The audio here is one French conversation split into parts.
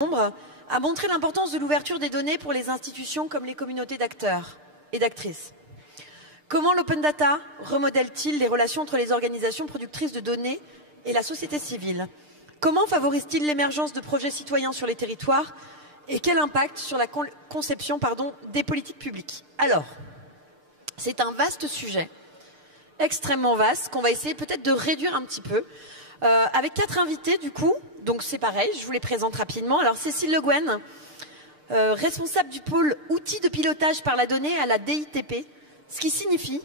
Nombre a montré l'importance de l'ouverture des données pour les institutions comme les communautés d'acteurs et d'actrices. Comment l'open data remodèle-t-il les relations entre les organisations productrices de données et la société civile? Comment favorise-t-il l'émergence de projets citoyens sur les territoires? Et quel impact sur la conception des politiques publiques? Alors, c'est un vaste sujet, extrêmement vaste, qu'on va essayer peut-être de réduire un petit peu, avec 4 invités du coup. Donc c'est pareil, je vous les présente rapidement. Alors Cécile Le Guen, responsable du pôle outils de pilotage par la donnée à la DITP, ce qui signifie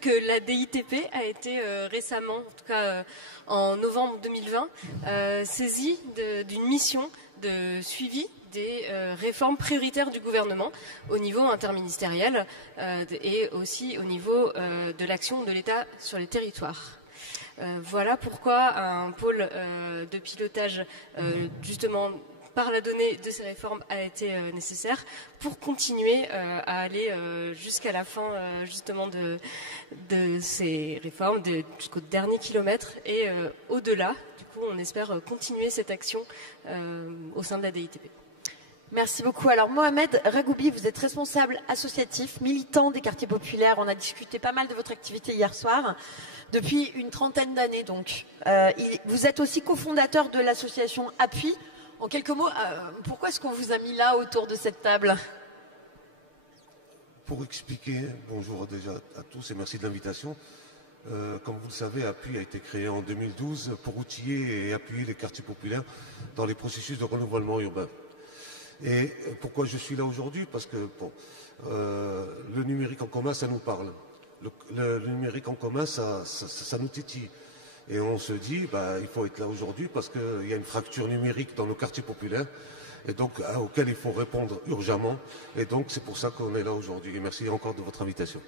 que la DITP a été récemment, en tout cas en novembre 2020, saisie d'une mission de suivi des réformes prioritaires du gouvernement au niveau interministériel et aussi au niveau de l'action de l'État sur les territoires. Voilà pourquoi un pôle de pilotage justement par la donnée de ces réformes a été nécessaire pour continuer à aller jusqu'à la fin justement de ces réformes, jusqu'au dernier kilomètre et au-delà. Du coup, on espère continuer cette action au sein de la DITP. Merci beaucoup. Alors Mohamed Ragoubi, vous êtes responsable associatif, militant des quartiers populaires. On a discuté pas mal de votre activité hier soir, depuis une trentaine d'années donc. Vous êtes aussi cofondateur de l'association Appui. En quelques mots, pourquoi est-ce qu'on vous a mis là autour de cette table? Pour expliquer, bonjour déjà à tous et merci de l'invitation. Comme vous le savez, Appui a été créé en 2012 pour outiller et appuyer les quartiers populaires dans les processus de renouvellement urbain. Et pourquoi je suis là aujourd'hui? Parce que bon, le numérique en commun, ça nous parle. Le numérique en commun, ça nous titille. Et on se dit, il faut être là aujourd'hui parce qu'il y a une fracture numérique dans nos quartiers populaires et donc auquel il faut répondre urgemment. Et donc c'est pour ça qu'on est là aujourd'hui. Et merci encore de votre invitation.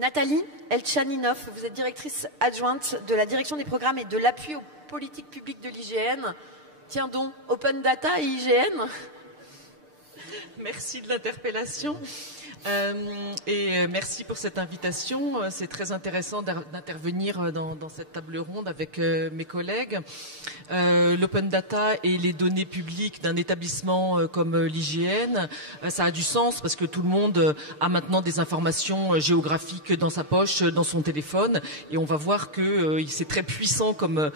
Nathalie Elchaninov, vous êtes directrice adjointe de la direction des programmes et de l'appui aux politiques publiques de l'IGN. Tiens donc, Open Data et IGN. Merci de l'interpellation et merci pour cette invitation. C'est très intéressant d'intervenir dans cette table ronde avec mes collègues. L'open data et les données publiques d'un établissement comme l'IGN, ça a du sens parce que tout le monde a maintenant des informations géographiques dans sa poche, dans son téléphone, et on va voir que c'est très puissant comme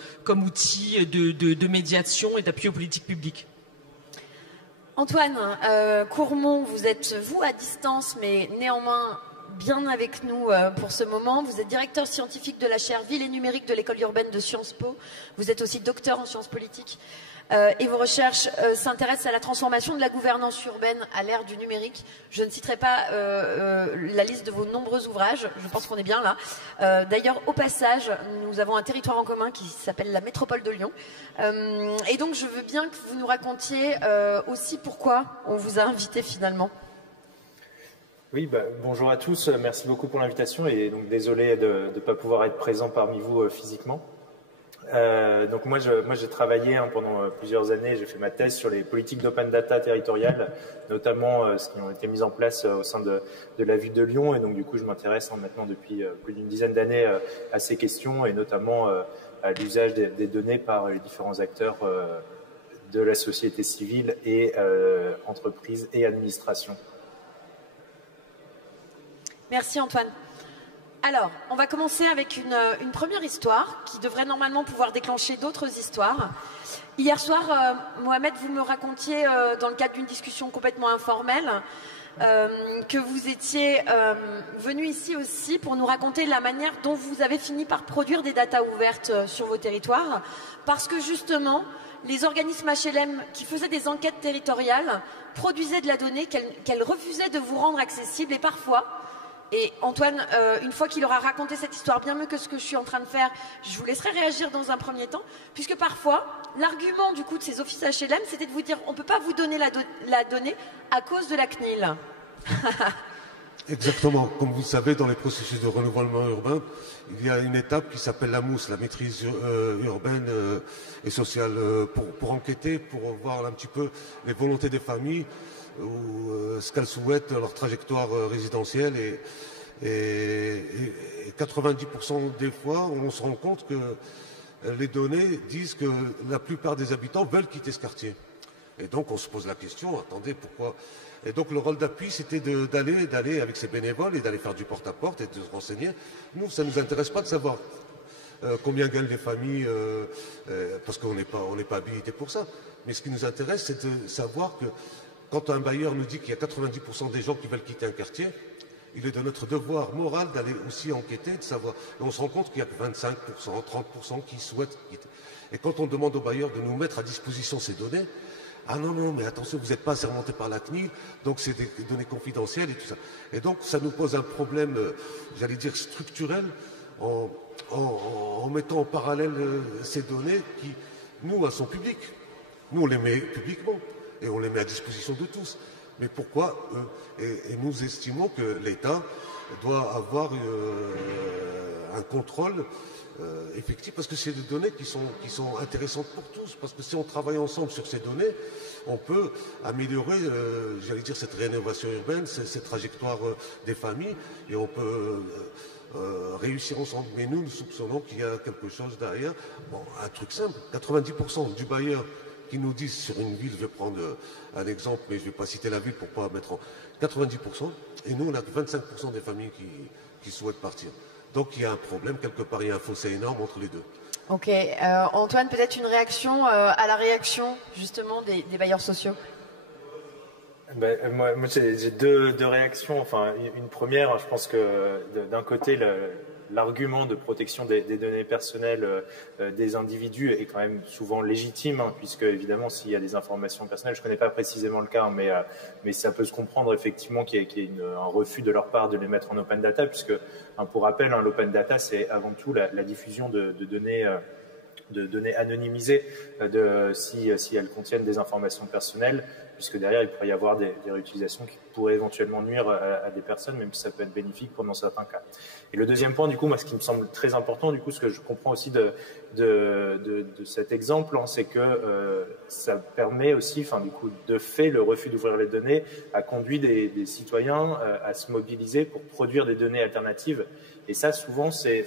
outil de médiation et d'appui aux politiques publiques. Antoine Courmont, vous êtes vous à distance, mais néanmoins bien avec nous pour ce moment. Vous êtes directeur scientifique de la chaire Ville et numérique de l'école urbaine de Sciences Po. Vous êtes aussi docteur en sciences politiques. Et vos recherches s'intéressent à la transformation de la gouvernance urbaine à l'ère du numérique. Je ne citerai pas la liste de vos nombreux ouvrages, je pense qu'on est bien là. D'ailleurs, au passage, nous avons un territoire en commun qui s'appelle la métropole de Lyon. Et donc, je veux bien que vous nous racontiez aussi pourquoi on vous a invité finalement. Oui, bonjour à tous, merci beaucoup pour l'invitation et donc désolé de ne pas pouvoir être présent parmi vous physiquement. Donc moi j'ai travaillé pendant plusieurs années, j'ai fait ma thèse sur les politiques d'open data territoriales, notamment ce qui ont été mises en place au sein de la ville de Lyon, et donc du coup je m'intéresse maintenant depuis plus d'une dizaine d'années à ces questions et notamment à l'usage des données par les différents acteurs de la société civile et entreprises et administrations. Merci Antoine. Alors, on va commencer avec une première histoire qui devrait normalement pouvoir déclencher d'autres histoires. Hier soir, Mohamed, vous me racontiez dans le cadre d'une discussion complètement informelle que vous étiez venu ici aussi pour nous raconter la manière dont vous avez fini par produire des datas ouvertes sur vos territoires, parce que justement, les organismes HLM qui faisaient des enquêtes territoriales produisaient de la donnée qu'elles refusaient de vous rendre accessible, et parfois. Et Antoine, une fois qu'il aura raconté cette histoire bien mieux que ce que je suis en train de faire, je vous laisserai réagir dans un premier temps, puisque parfois, l'argument du coup de ces offices HLM, c'était de vous dire on ne peut pas vous donner la donnée à cause de la CNIL. Exactement. Comme vous le savez, dans les processus de renouvellement urbain, il y a une étape qui s'appelle la MOUS, la maîtrise urbaine et sociale, pour enquêter, pour voir un petit peu les volontés des familles, ou ce qu'elles souhaitent, leur trajectoire résidentielle. Et 90% des fois, on se rend compte que les données disent que la plupart des habitants veulent quitter ce quartier. Et donc on se pose la question, attendez, pourquoi? Et donc le rôle d'appui, c'était d'aller avec ces bénévoles et d'aller faire du porte-à-porte et de se renseigner. Nous, ça ne nous intéresse pas de savoir combien gagnent les familles, parce qu'on n'est pas habilité pour ça. Mais ce qui nous intéresse, c'est de savoir que quand un bailleur nous dit qu'il y a 90% des gens qui veulent quitter un quartier, il est de notre devoir moral d'aller aussi enquêter, de savoir. Et on se rend compte qu'il y a que 25%, 30% qui souhaitent quitter. Et quand on demande aux bailleurs de nous mettre à disposition ces données, ah non, mais attention, vous n'êtes pas assermenté par la CNIL, donc c'est des données confidentielles et tout ça. Et donc ça nous pose un problème, j'allais dire structurel, en mettant en parallèle ces données qui, nous, elles sont publiques. Nous, on les met publiquement et on les met à disposition de tous. Mais pourquoi et nous estimons que l'État doit avoir un contrôle effectif, parce que c'est des données qui sont intéressantes pour tous. Parce que si on travaille ensemble sur ces données, on peut améliorer, j'allais dire, cette rénovation urbaine, cette trajectoire des familles, et on peut réussir ensemble. Mais nous soupçonnons qu'il y a quelque chose derrière. Bon, un truc simple, 90% du bailleur qui nous disent sur une ville, je vais prendre un exemple, mais je ne vais pas citer la ville pour ne pas mettre en 90%, et nous on a que 25% des familles qui souhaitent partir. Donc il y a un problème, quelque part il y a un fossé énorme entre les deux. Ok, Antoine, peut-être une réaction à la réaction justement des bailleurs sociaux. Moi j'ai deux réactions. Enfin, une première, je pense que d'un côté, l'argument de protection des données personnelles des individus est quand même souvent légitime, hein, puisque évidemment s'il y a des informations personnelles, je ne connais pas précisément le cas, hein, mais ça peut se comprendre effectivement qu'il y ait un refus de leur part de les mettre en open data, puisque pour rappel, hein, l'open data c'est avant tout la diffusion de données anonymisées si elles contiennent des informations personnelles, puisque derrière il pourrait y avoir des réutilisations qui pourraient éventuellement nuire à des personnes, même si ça peut être bénéfique dans certains cas. Et le deuxième point, du coup, moi, ce qui me semble très important, du coup, ce que je comprends aussi de cet exemple, hein, c'est que ça permet aussi, enfin, du coup, de fait, le refus d'ouvrir les données a conduit des citoyens à se mobiliser pour produire des données alternatives. Et ça, souvent, c'est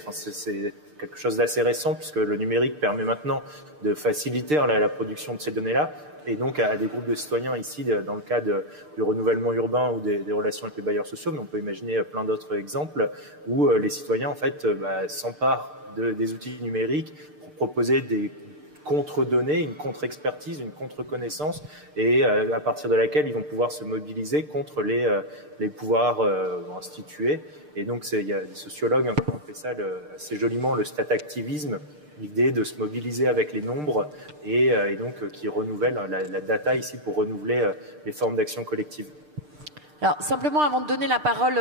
quelque chose d'assez récent, puisque le numérique permet maintenant de faciliter la production de ces données-là. Et donc à des groupes de citoyens ici, dans le cas du renouvellement urbain ou des relations avec les bailleurs sociaux, mais on peut imaginer plein d'autres exemples où les citoyens en fait s'emparent des outils numériques pour proposer des contre-données, une contre-expertise, une contre-connaissance, et à partir de laquelle ils vont pouvoir se mobiliser contre les pouvoirs institués. Et donc il y a des sociologues qui ont fait ça assez joliment, le stat-activisme, l'idée de se mobiliser avec les nombres et donc qui renouvelle la data ici pour renouveler les formes d'action collective. Alors simplement avant de donner la parole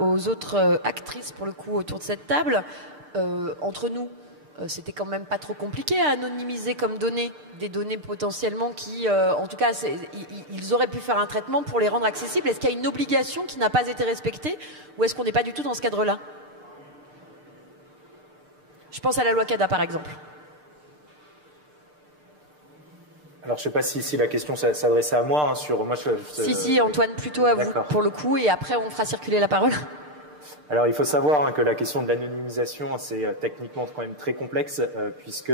aux autres actrices pour le coup autour de cette table, entre nous, c'était quand même pas trop compliqué à anonymiser comme données, des données potentiellement qui, en tout cas, ils auraient pu faire un traitement pour les rendre accessibles. Est-ce qu'il y a une obligation qui n'a pas été respectée ou est-ce qu'on n'est pas du tout dans ce cadre-là ? Je pense à la loi CADA, par exemple. Alors, je ne sais pas si la question s'adressait à moi. Hein, Si, Antoine, plutôt à vous, pour le coup, et après, on fera circuler la parole. Alors, il faut savoir que la question de l'anonymisation, c'est techniquement quand même très complexe, puisque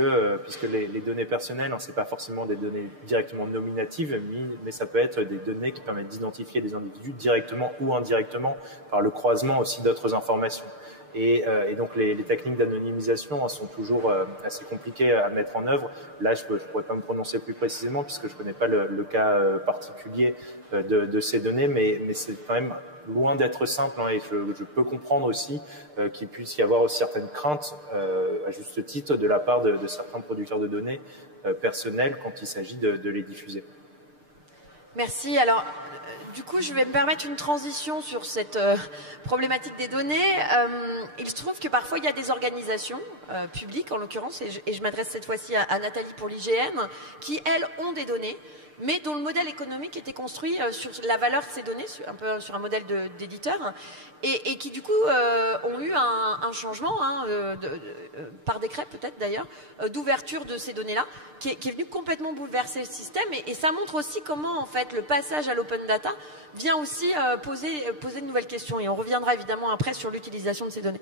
les données personnelles, ce n'est pas forcément des données directement nominatives, mais ça peut être des données qui permettent d'identifier des individus directement ou indirectement par le croisement aussi d'autres informations. Et donc les techniques d'anonymisation sont toujours assez compliquées à mettre en œuvre. Là, je pourrais pas me prononcer plus précisément puisque je connais pas le cas particulier de ces données, mais c'est quand même loin d'être simple, hein, et je peux comprendre aussi qu'il puisse y avoir certaines craintes, à juste titre, de la part de certains producteurs de données personnelles quand il s'agit de les diffuser. Merci. Alors, du coup, je vais me permettre une transition sur cette problématique des données. Il se trouve que parfois, il y a des organisations publiques, en l'occurrence, et je m'adresse cette fois-ci à Nathalie pour l'IGN, qui, elles, ont des données mais dont le modèle économique était construit sur la valeur de ces données, un peu sur un modèle d'éditeur, et qui du coup ont eu un changement, par décret peut-être d'ailleurs, d'ouverture de ces données-là, qui est venu complètement bouleverser le système, et ça montre aussi comment en fait le passage à l'open data vient aussi poser de nouvelles questions, et on reviendra évidemment après sur l'utilisation de ces données.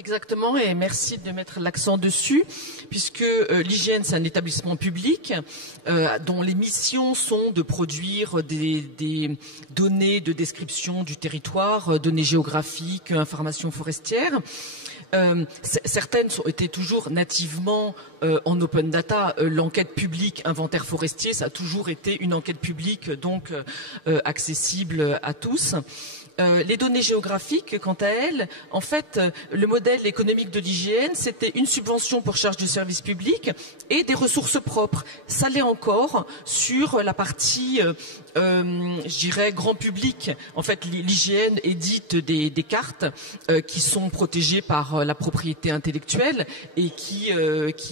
Exactement, et merci de mettre l'accent dessus, puisque l'IGN, c'est un établissement public dont les missions sont de produire des données de description du territoire, données géographiques, informations forestières. Certaines ont été toujours nativement en open data. L'enquête publique inventaire forestier, ça a toujours été une enquête publique, donc accessible à tous. Les données géographiques, quant à elles, en fait, le modèle économique de l'IGN, c'était une subvention pour charge du service public et des ressources propres. Ça l'est encore sur la partie, je dirais, grand public. En fait, l'IGN édite des cartes qui sont protégées par la propriété intellectuelle et qui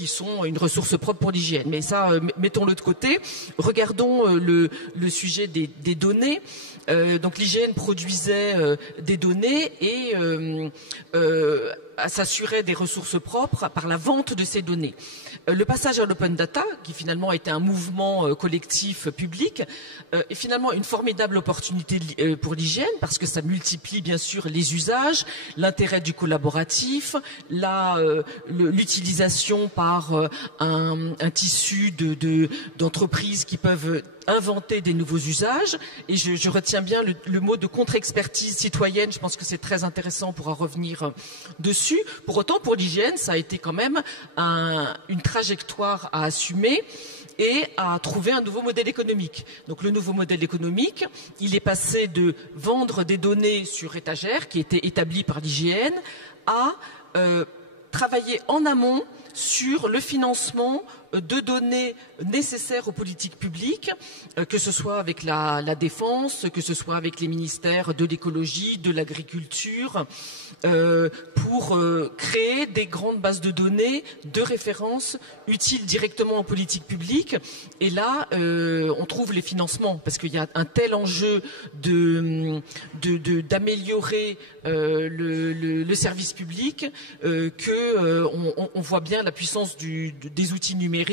sont une ressource propre pour l'IGN. Mais ça, mettons-le de côté. Regardons le sujet des données. Donc l'IGN produisait des données et s'assurait des ressources propres par la vente de ces données. Le passage à l'open data, qui finalement était un mouvement collectif public, est finalement une formidable opportunité pour l'IGN parce que ça multiplie bien sûr les usages, l'intérêt du collaboratif, l'utilisation par un tissu d'entreprises qui peuvent inventer des nouveaux usages, et je retiens bien le mot de contre-expertise citoyenne. Je pense que c'est très intéressant, on pourra revenir dessus. Pour autant, pour l'IGN, ça a été quand même une trajectoire à assumer et à trouver un nouveau modèle économique. Donc le nouveau modèle économique, il est passé de vendre des données sur étagère, qui étaient établies par l'IGN, à travailler en amont sur le financement de données nécessaires aux politiques publiques, que ce soit avec la défense, que ce soit avec les ministères de l'écologie, de l'agriculture, pour créer des grandes bases de données de référence utiles directement aux politiques publiques. Et là, on trouve les financements, parce qu'il y a un tel enjeu d'améliorer le service public on voit bien la puissance des outils numériques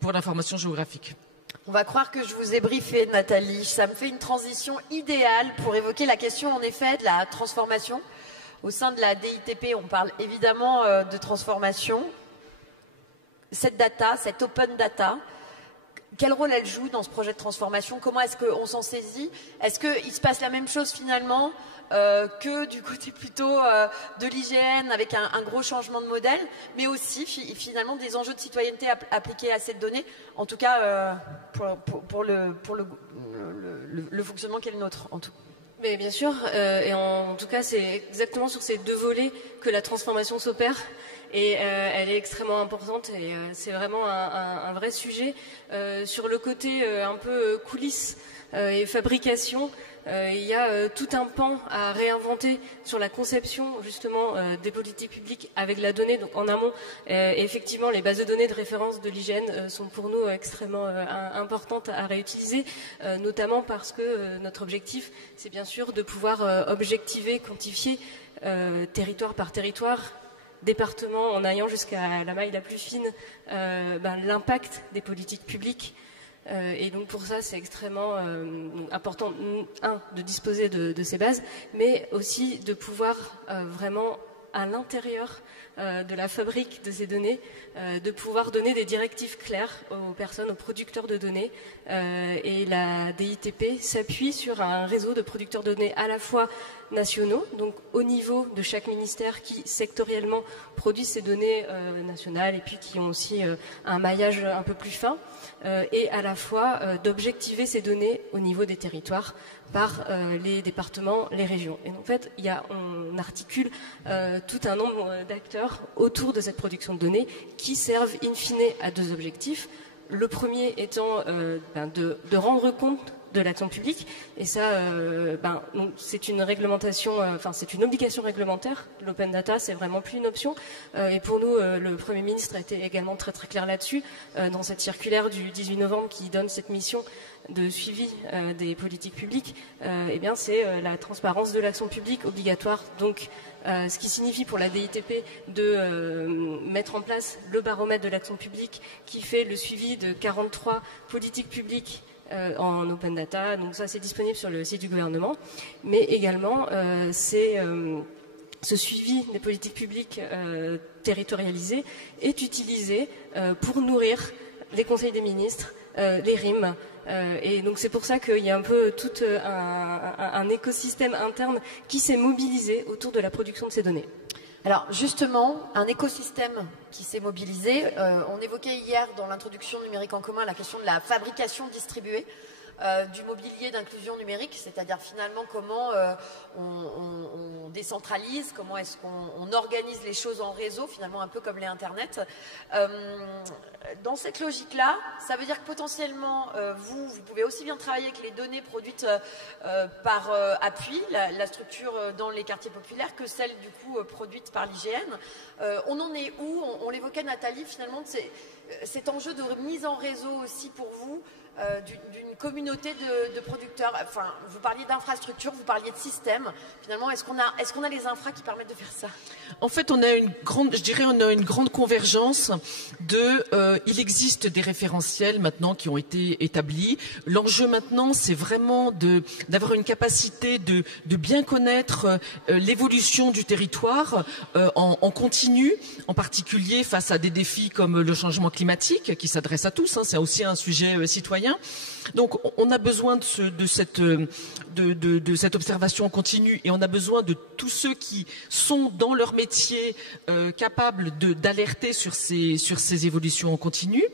pour l'information géographique. On va croire que je vous ai briefé, Nathalie. Ça me fait une transition idéale pour évoquer la question, en effet, de la transformation. Au sein de la DITP, on parle évidemment de transformation. Cette data, cette open data, quel rôle elle joue dans ce projet de transformation? Comment est-ce qu'on s'en saisit? Est-ce qu'il se passe la même chose finalement que du côté plutôt de l'IGN avec un gros changement de modèle, mais aussi finalement des enjeux de citoyenneté appliqués à cette donnée, en tout cas pour le fonctionnement qui est le nôtre en tout. Mais bien sûr, et en tout cas c'est exactement sur ces deux volets que la transformation s'opère. Et elle est extrêmement importante et c'est vraiment un vrai sujet. Sur le côté un peu coulisses et fabrication, il y a tout un pan à réinventer sur la conception justement des politiques publiques avec la donnée. Donc en amont, effectivement, les bases de données de référence de l'IGN sont pour nous extrêmement importantes à réutiliser, notamment parce que notre objectif, c'est bien sûr de pouvoir objectiver, quantifier territoire par territoire, département, en allant jusqu'à la maille la plus fine, l'impact des politiques publiques. Et donc pour ça, c'est extrêmement important, de disposer de ces bases, mais aussi de pouvoir vraiment, à l'intérieur de la fabrique de ces données, de pouvoir donner des directives claires aux personnes, aux producteurs de données. Et la DITP s'appuie sur un réseau de producteurs de données à la fois nationaux, donc au niveau de chaque ministère qui sectoriellement produit ces données nationales et puis qui ont aussi un maillage un peu plus fin, et à la fois d'objectiver ces données au niveau des territoires par les départements, les régions. Et en fait, on articule tout un nombre d'acteurs autour de cette production de données qui servent in fine à deux objectifs. Le premier étant de rendre compte de l'action publique. Et ça, c'est une réglementation, c'est une obligation réglementaire. L'open data, c'est vraiment plus une option. Et pour nous, le Premier ministre a été également très très clair là-dessus, dans cette circulaire du 18 novembre qui donne cette mission de suivi des politiques publiques. C'est la transparence de l'action publique obligatoire. Donc, ce qui signifie pour la DITP de mettre en place le baromètre de l'action publique qui fait le suivi de 43 politiques publiques en open data. Donc ça, c'est disponible sur le site du gouvernement. Mais également, ce suivi des politiques publiques territorialisées est utilisé pour nourrir les conseils des ministres, les RIM. Et donc c'est pour ça qu'il y a un peu tout un écosystème interne qui s'est mobilisé autour de la production de ces données. Alors justement, un écosystème qui s'est mobilisé. On évoquait hier dans l'introduction numérique en commun la question de la fabrication distribuée du mobilier d'inclusion numérique, c'est-à-dire finalement comment on décentralise, comment est-ce qu'on organise les choses en réseau, finalement un peu comme les Internet. Dans cette logique-là, ça veut dire que potentiellement, vous pouvez aussi bien travailler avec les données produites par appui, la structure dans les quartiers populaires, que celles du coup produites par l'IGN. On en est où? On l'évoquait Nathalie, finalement, cet enjeu de mise en réseau aussi pour vous, d'une communauté de producteurs. Enfin, vous parliez d'infrastructures, vous parliez de systèmes. Finalement, est-ce qu'on a les infras qui permettent de faire ça? En fait, on a une grande convergence il existe des référentiels maintenant qui ont été établis. L'enjeu maintenant, c'est vraiment d'avoir une capacité de bien connaître l'évolution du territoire en continu, en particulier face à des défis comme le changement climatique qui s'adresse à tous. C'est aussi un sujet citoyen. Donc on a besoin de cette observation continue, et on a besoin de tous ceux qui sont dans leur métier capables d'alerter sur ces évolutions en continu.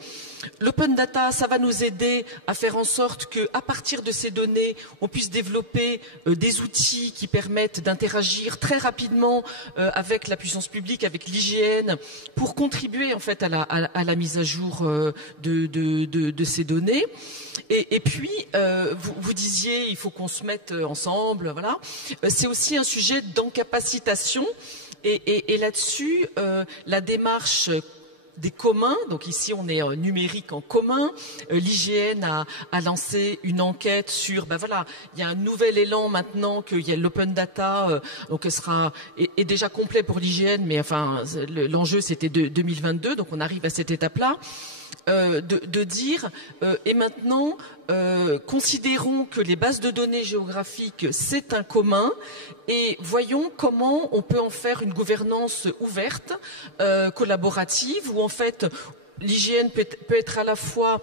L'open data, ça va nous aider à faire en sorte qu'à partir de ces données, on puisse développer des outils qui permettent d'interagir très rapidement avec la puissance publique, avec l'IGN, pour contribuer en fait à la mise à jour de ces données. Et puis, vous disiez, il faut qu'on se mette ensemble, voilà. C'est aussi un sujet d'encapacitation, et là-dessus, la démarche des communs, donc ici on est numérique en commun, l'IGN a lancé une enquête sur, il y a un nouvel élan maintenant qu'il y a l'open data, donc est déjà complet pour l'IGN, mais enfin l'enjeu c'était 2022, donc on arrive à cette étape-là. De dire et maintenant considérons que les bases de données géographiques c'est un commun, et voyons comment on peut en faire une gouvernance ouverte, collaborative, où en fait l'IGN peut être à la fois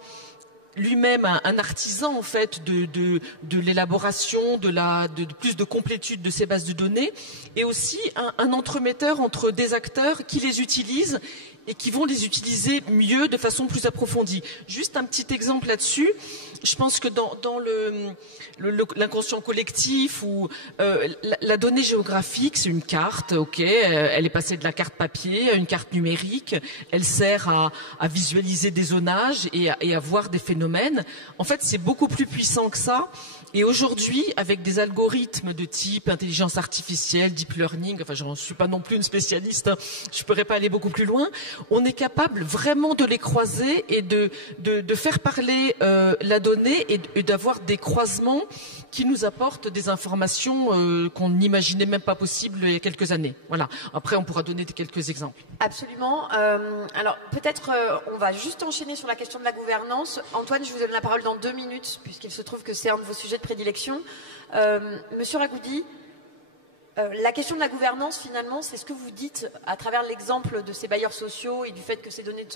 lui-même un artisan en fait de l'élaboration, de plus de complétude de ces bases de données, et aussi un entremetteur entre des acteurs qui les utilisent et qui vont les utiliser mieux, de façon plus approfondie. Juste un petit exemple là-dessus. Je pense que dans l'inconscient collectif, ou la donnée géographique, c'est une carte, ok, elle est passée de la carte papier à une carte numérique, elle sert à visualiser des zonages et à voir des phénomènes. En fait, c'est beaucoup plus puissant que ça. Et aujourd'hui, avec des algorithmes de type intelligence artificielle, deep learning, enfin, je ne suis pas non plus une spécialiste, je ne pourrais pas aller beaucoup plus loin, on est capable vraiment de les croiser et de faire parler la donnée, et d'avoir des croisements qui nous apportent des informations qu'on n'imaginait même pas possibles il y a quelques années. Voilà. Après, on pourra donner quelques exemples. Absolument. Alors, peut-être on va juste enchaîner sur la question de la gouvernance. Antoine, je vous donne la parole dans 2 minutes, puisqu'il se trouve que c'est un de vos sujets de prédilection. Monsieur Ragoudi, la question de la gouvernance, finalement, c'est ce que vous dites à travers l'exemple de ces bailleurs sociaux et du fait que ces données...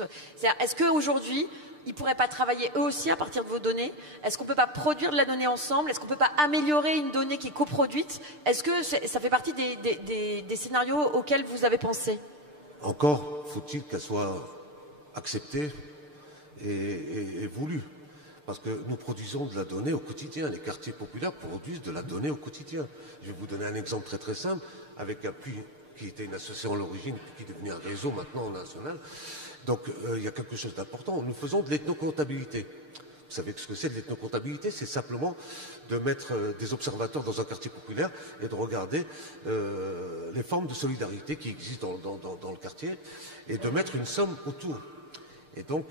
Est-ce qu'aujourd'hui, ils ne pourraient pas travailler eux aussi à partir de vos données? Est-ce qu'on ne peut pas produire de la donnée ensemble? Est-ce qu'on ne peut pas améliorer une donnée qui est coproduite? Est-ce que ça fait partie des scénarios auxquels vous avez pensé? Encore faut-il qu'elle soit acceptée et voulue. Parce que nous produisons de la donnée au quotidien. Les quartiers populaires produisent de la donnée au quotidien. Je vais vous donner un exemple très très simple, avec Appui, qui était une association à l'origine, qui est devenue un réseau maintenant national. Donc il y a quelque chose d'important. Nous faisons de l'ethnocomptabilité. Vous savez ce que c'est de l'ethnocomptabilité? C'est simplement de mettre des observateurs dans un quartier populaire et de regarder les formes de solidarité qui existent dans le quartier et de mettre une somme autour. Et donc,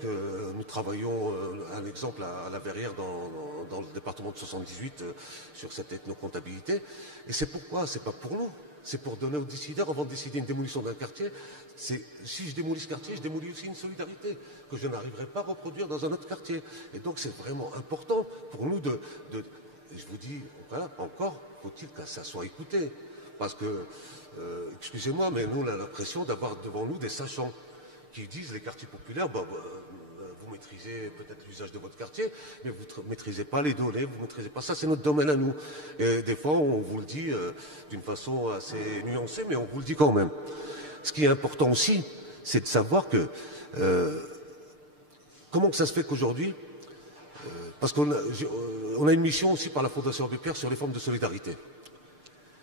nous travaillons, un exemple à la Verrière, dans le département de 78, sur cette ethnocomptabilité. Et c'est pourquoi? C'est pas pour nous. C'est pour donner aux décideurs, avant de décider une démolition d'un quartier, si je démolis ce quartier, je démolis aussi une solidarité que je n'arriverai pas à reproduire dans un autre quartier. Et donc, c'est vraiment important pour nous je vous dis, voilà, encore faut-il que ça soit écouté. Parce que, excusez-moi, mais nous, on a l'impression d'avoir devant nous des sachants qui disent, les quartiers populaires, vous maîtrisez peut-être l'usage de votre quartier, mais vous ne maîtrisez pas les données, vous ne maîtrisez pas ça, c'est notre domaine à nous. Et des fois, on vous le dit d'une façon assez nuancée, mais on vous le dit quand même. Ce qui est important aussi, c'est de savoir que comment que ça se fait qu'aujourd'hui, parce qu'on a une mission aussi par la Fondation Abbé Pierre sur les formes de solidarité.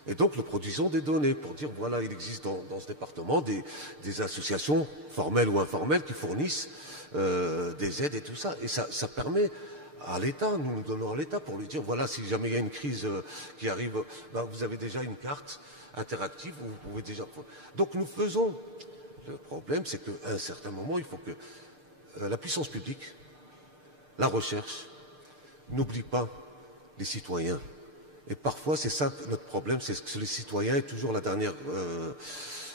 Et donc, nous produisons des données pour dire, voilà, il existe dans ce département des associations formelles ou informelles qui fournissent des aides et tout ça. Et ça permet à l'État, nous donnons à l'État pour lui dire, voilà, si jamais il y a une crise qui arrive, vous avez déjà une carte interactive où vous pouvez déjà... Donc, nous faisons... Le problème, c'est qu'à un certain moment, il faut que la puissance publique, la recherche, n'oublie pas les citoyens. Et parfois, c'est ça notre problème, c'est que les citoyens est toujours la dernière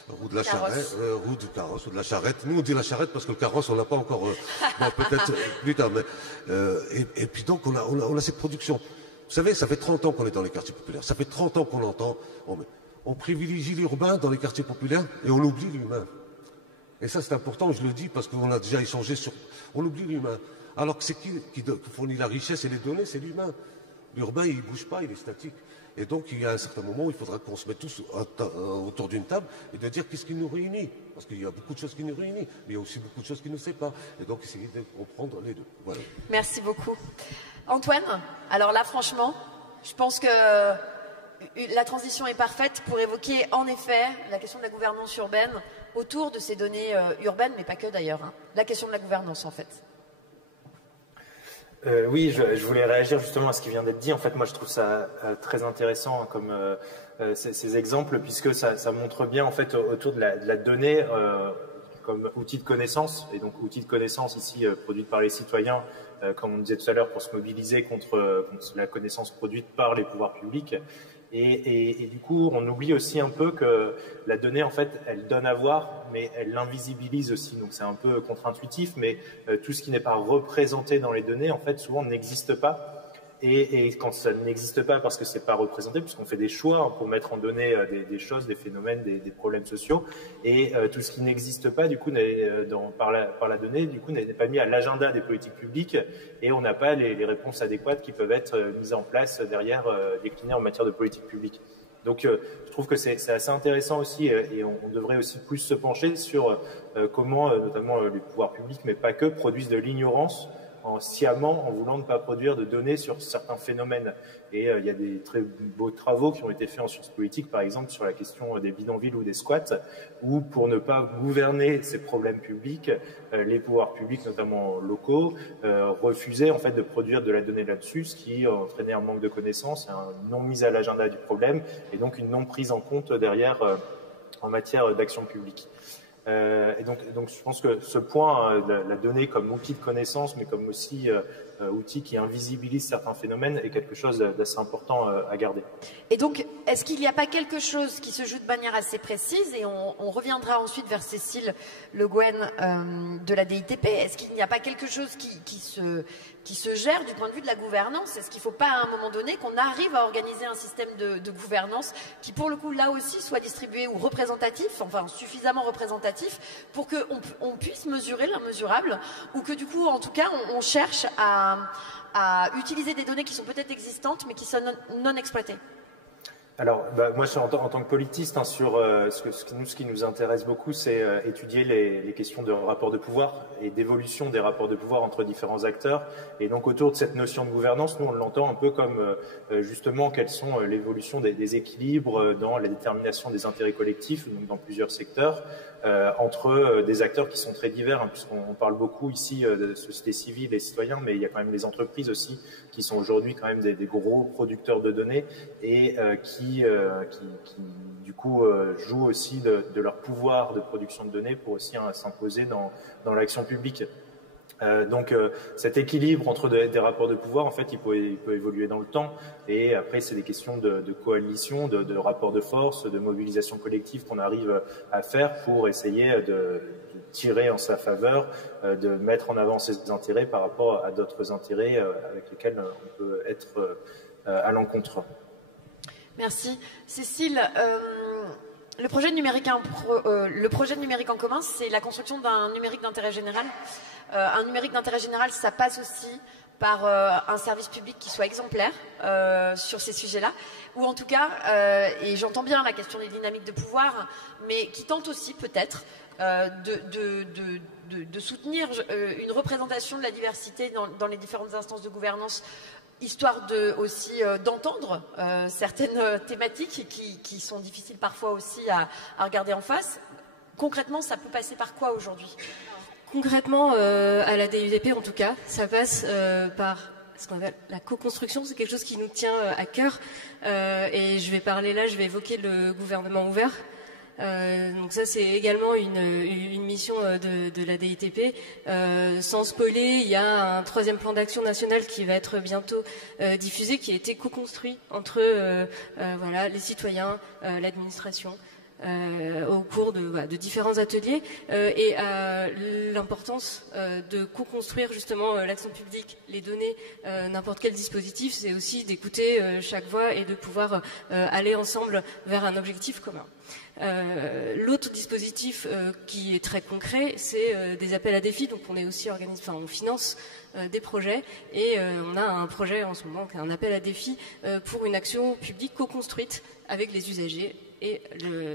roue de la charrette, roue du carrosse ou de la charrette. Nous, on dit la charrette parce que le carrosse, on l'a pas encore, peut-être plus tard. Mais, et puis donc, on a cette production. Vous savez, ça fait 30 ans qu'on est dans les quartiers populaires. Ça fait 30 ans qu'on entend, on privilégie l'urbain dans les quartiers populaires et on oublie l'humain. Et ça, c'est important, je le dis, parce qu'on a déjà échangé sur... On oublie l'humain. Alors que c'est qui fournit la richesse et les données? C'est l'humain. L'urbain, il ne bouge pas, il est statique. Et donc, il y a un certain moment où il faudra qu'on se mette tous autour d'une table et de dire qu'est-ce qui nous réunit. Parce qu'il y a beaucoup de choses qui nous réunissent, mais il y a aussi beaucoup de choses qui nous séparent. Et donc, essayer de comprendre les deux. Voilà. Merci beaucoup. Antoine, alors là, franchement, je pense que la transition est parfaite pour évoquer, en effet, la question de la gouvernance urbaine autour de ces données urbaines, mais pas que d'ailleurs. Hein. La question de la gouvernance, en fait. Oui, je voulais réagir justement à ce qui vient d'être dit. En fait, moi, je trouve ça très intéressant comme ces exemples, puisque ça montre bien, en fait, autour de la donnée comme outil de connaissance, et donc outil de connaissance ici produite par les citoyens, comme on disait tout à l'heure, pour se mobiliser contre la connaissance produite par les pouvoirs publics. Et du coup, on oublie aussi un peu que la donnée, en fait, elle donne à voir, mais elle l'invisibilise aussi. Donc, c'est un peu contre-intuitif, mais tout ce qui n'est pas représenté dans les données, en fait, souvent n'existe pas. Et quand ça n'existe pas parce que c'est pas représenté, puisqu'on fait des choix pour mettre en données des choses, des phénomènes, des problèmes sociaux, et tout ce qui n'existe pas, du coup, par la donnée, du coup, n'est pas mis à l'agenda des politiques publiques, et on n'a pas les réponses adéquates qui peuvent être mises en place derrière, déclinées en matière de politique publique. Donc, je trouve que c'est assez intéressant aussi, et on devrait aussi plus se pencher sur comment, notamment les pouvoirs publics, mais pas que, produisent de l'ignorance sciemment en voulant ne pas produire de données sur certains phénomènes. Et il y a des très beaux travaux qui ont été faits en sciences politiques, par exemple sur la question des bidonvilles ou des squats, où pour ne pas gouverner ces problèmes publics, les pouvoirs publics, notamment locaux, refusaient en fait de produire de la donnée là-dessus, ce qui entraînait un manque de connaissances, une non mise à l'agenda du problème, et donc une non prise en compte derrière en matière d'action publique. Et donc, je pense que ce point, la donnée comme outil de connaissance, mais comme aussi outil qui invisibilise certains phénomènes, est quelque chose d'assez important à garder. Et donc, est-ce qu'il n'y a pas quelque chose qui se joue de manière assez précise, et on reviendra ensuite vers Cécile Le Guen de la DITP, est-ce qu'il n'y a pas quelque chose qui se gère du point de vue de la gouvernance? Est-ce qu'il ne faut pas à un moment donné qu'on arrive à organiser un système de gouvernance qui, pour le coup, là aussi, soit distribué ou représentatif, enfin suffisamment représentatif, pour qu'on puisse mesurer l'immesurable, ou que du coup, en tout cas, on cherche à utiliser des données qui sont peut-être existantes, mais qui sont non exploitées? Alors, moi, en tant que politiste, hein, sur ce qui nous intéresse beaucoup, c'est étudier les questions de rapport de pouvoir et d'évolution des rapports de pouvoir entre différents acteurs. Et donc, autour de cette notion de gouvernance, nous, on l'entend un peu comme justement quelles sont l'évolution des équilibres dans la détermination des intérêts collectifs, donc dans plusieurs secteurs, entre des acteurs qui sont très divers, hein, puisqu'on parle beaucoup ici de société civile et citoyens, mais il y a quand même des entreprises aussi qui sont aujourd'hui quand même des gros producteurs de données et qui du coup jouent aussi de leur pouvoir de production de données pour aussi s'imposer dans l'action publique. Donc cet équilibre entre des rapports de pouvoir, en fait, il peut évoluer dans le temps. Et après, c'est des questions de coalition, de rapports de force, de mobilisation collective qu'on arrive à faire pour essayer de tirer en sa faveur, de mettre en avant ses intérêts par rapport à d'autres intérêts avec lesquels on peut être à l'encontre. Merci. Cécile, le projet de numérique en commun, c'est la construction d'un numérique d'intérêt général. Un numérique d'intérêt général, ça passe aussi par un service public qui soit exemplaire sur ces sujets-là, ou en tout cas, et j'entends bien la question des dynamiques de pouvoir, mais qui tente aussi peut-être de soutenir une représentation de la diversité dans les différentes instances de gouvernance, histoire aussi d'entendre certaines thématiques qui sont difficiles parfois aussi à regarder en face. Concrètement, ça peut passer par quoi aujourd'hui ? Concrètement, à la DUTP en tout cas, ça passe par ce qu'on appelle la co-construction. C'est quelque chose qui nous tient à cœur. Et je vais évoquer le gouvernement ouvert. Donc ça, c'est également une mission de la DITP. Sans spoiler, il y a un 3e plan d'action national qui va être bientôt diffusé, qui a été co-construit entre les citoyens, l'administration, au cours de différents ateliers, et l'importance de co-construire justement l'action publique, les données, n'importe quel dispositif, c'est aussi d'écouter chaque voix et de pouvoir aller ensemble vers un objectif commun. L'autre dispositif qui est très concret, c'est des appels à défis. Donc on est aussi on finance des projets, et on a un projet en ce moment, un appel à défis pour une action publique co-construite avec les usagers.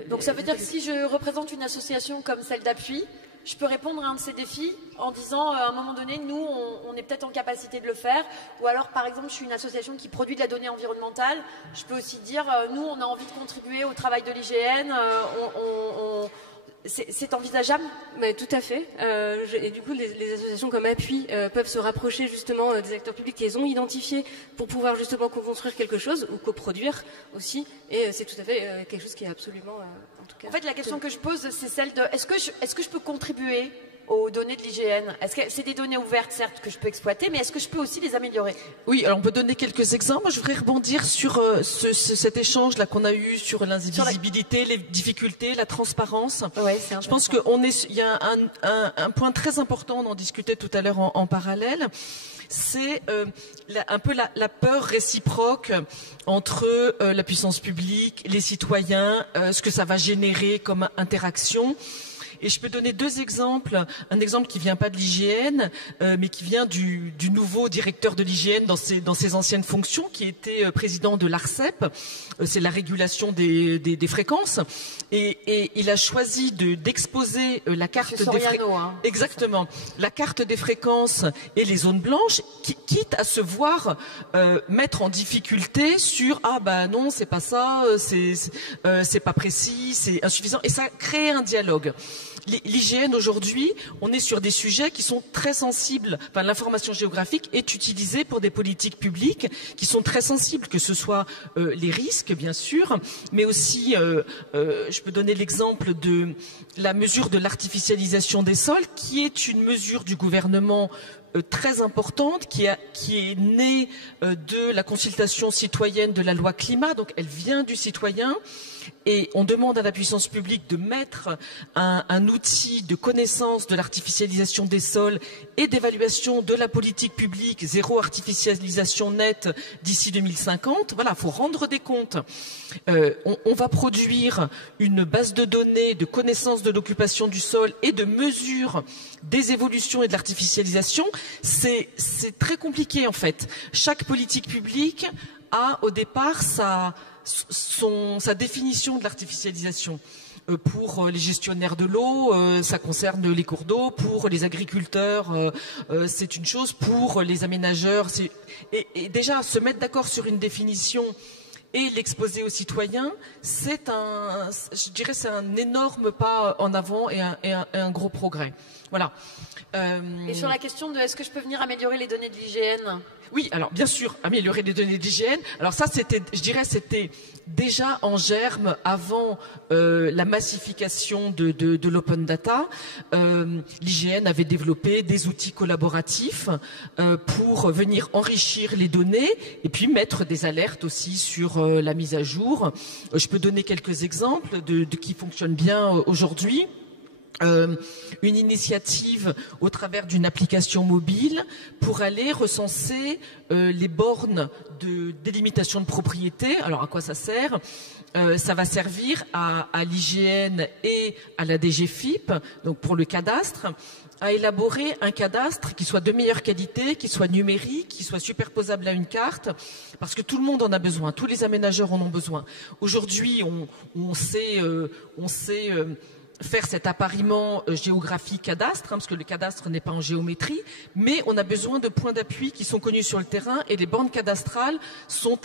Donc ça veut dire que si je représente une association comme celle d'Appui, je peux répondre à un de ces défis en disant à un moment donné, nous, on est peut-être en capacité de le faire. Ou alors, par exemple, je suis une association qui produit de la donnée environnementale. Je peux aussi dire, nous, on a envie de contribuer au travail de l'IGN. C'est envisageable ? Mais tout à fait. Et du coup, les associations comme Appui peuvent se rapprocher justement des acteurs publics qu'ils ont identifiés pour pouvoir justement co-construire quelque chose ou coproduire aussi. Et c'est tout à fait quelque chose qui est absolument, en tout cas. En fait, la question que je pose, c'est celle de est-ce que je peux contribuer aux données de l'IGN? Est-ce que c'est des données ouvertes, certes, que je peux exploiter, mais est-ce que je peux aussi les améliorer? Oui, alors on peut donner quelques exemples. Je voudrais rebondir sur cet échange là qu'on a eu sur l'invisibilité, les difficultés, la transparence. Ouais, je pense qu'il y a un point très important, on en discutait tout à l'heure en parallèle, c'est un peu la peur réciproque entre la puissance publique, les citoyens, ce que ça va générer comme interaction. Et je peux donner 2 exemples. Un exemple qui vient pas de l'IGN, mais qui vient du nouveau directeur de l'IGN dans ses anciennes fonctions, qui était président de l'ARCEP. C'est la régulation des fréquences. Et il a choisi d'exposer la carte des fréquences. Exactement. La carte des fréquences et les zones blanches, quitte à se voir mettre en difficulté sur non, c'est pas ça, c'est pas précis, c'est insuffisant. Et ça crée un dialogue. L'IGN aujourd'hui, on est sur des sujets qui sont très sensibles. Enfin, l'information géographique est utilisée pour des politiques publiques qui sont très sensibles, que ce soit les risques, bien sûr, mais aussi, je peux donner l'exemple de la mesure de l'artificialisation des sols, qui est une mesure du gouvernement très importante, qui est née de la consultation citoyenne de la loi climat, donc elle vient du citoyen. Et on demande à la puissance publique de mettre un outil de connaissance de l'artificialisation des sols et d'évaluation de la politique publique zéro artificialisation nette d'ici 2050. Voilà, il faut rendre des comptes. On va produire une base de données de connaissance de l'occupation du sol et de mesure des évolutions et de l'artificialisation. C'est très compliqué en fait. Chaque politique publique a au départ sa définition de l'artificialisation. Pour les gestionnaires de l'eau, ça concerne les cours d'eau. Pour les agriculteurs, c'est une chose. Pour les aménageurs, et déjà se mettre d'accord sur une définition et l'exposer aux citoyens, c'est un énorme pas en avant et un gros progrès. Voilà. Et sur la question de est-ce que je peux venir améliorer les données de l'IGN? Oui, alors bien sûr, améliorer les données d'hygiène. Alors ça, c'était déjà en germe avant la massification de l'open data. L'IGN avait développé des outils collaboratifs pour venir enrichir les données et puis mettre des alertes aussi sur la mise à jour. Je peux donner quelques exemples de qui fonctionnent bien aujourd'hui. Une initiative au travers d'une application mobile pour aller recenser les bornes de délimitation de propriété. Alors à quoi ça sert? Ça va servir à l'IGN et à la DGFiP, donc pour le cadastre, à élaborer un cadastre qui soit de meilleure qualité, qui soit numérique, qui soit superposable à une carte, parce que tout le monde en a besoin, tous les aménageurs en ont besoin. Aujourd'hui, on sait faire cet appariement géographique cadastre, parce que le cadastre n'est pas en géométrie, mais on a besoin de points d'appui qui sont connus sur le terrain, et les bandes cadastrales sont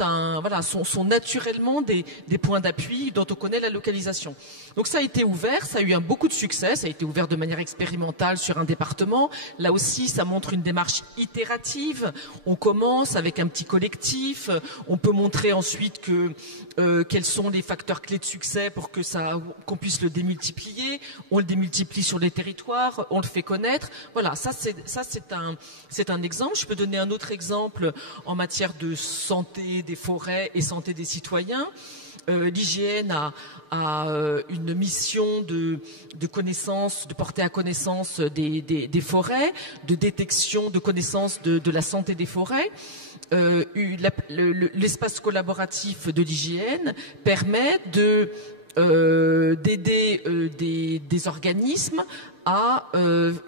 naturellement des points d'appui dont on connaît la localisation. Donc ça a été ouvert, ça a eu beaucoup de succès, ça a été ouvert de manière expérimentale sur un département. Là aussi, ça montre une démarche itérative. On commence avec un petit collectif, on peut montrer ensuite quels sont les facteurs clés de succès pour qu'on puisse le démultiplier. On le démultiplie sur les territoires, on le fait connaître. Voilà, ça c'est un exemple. Je peux donner un autre exemple en matière de santé des forêts et santé des citoyens. L'IGN a une mission de connaissance, de porter à connaissance des forêts, de détection, de connaissance de la santé des forêts. L'espace collaboratif de l'IGN permet d'aider des organismes à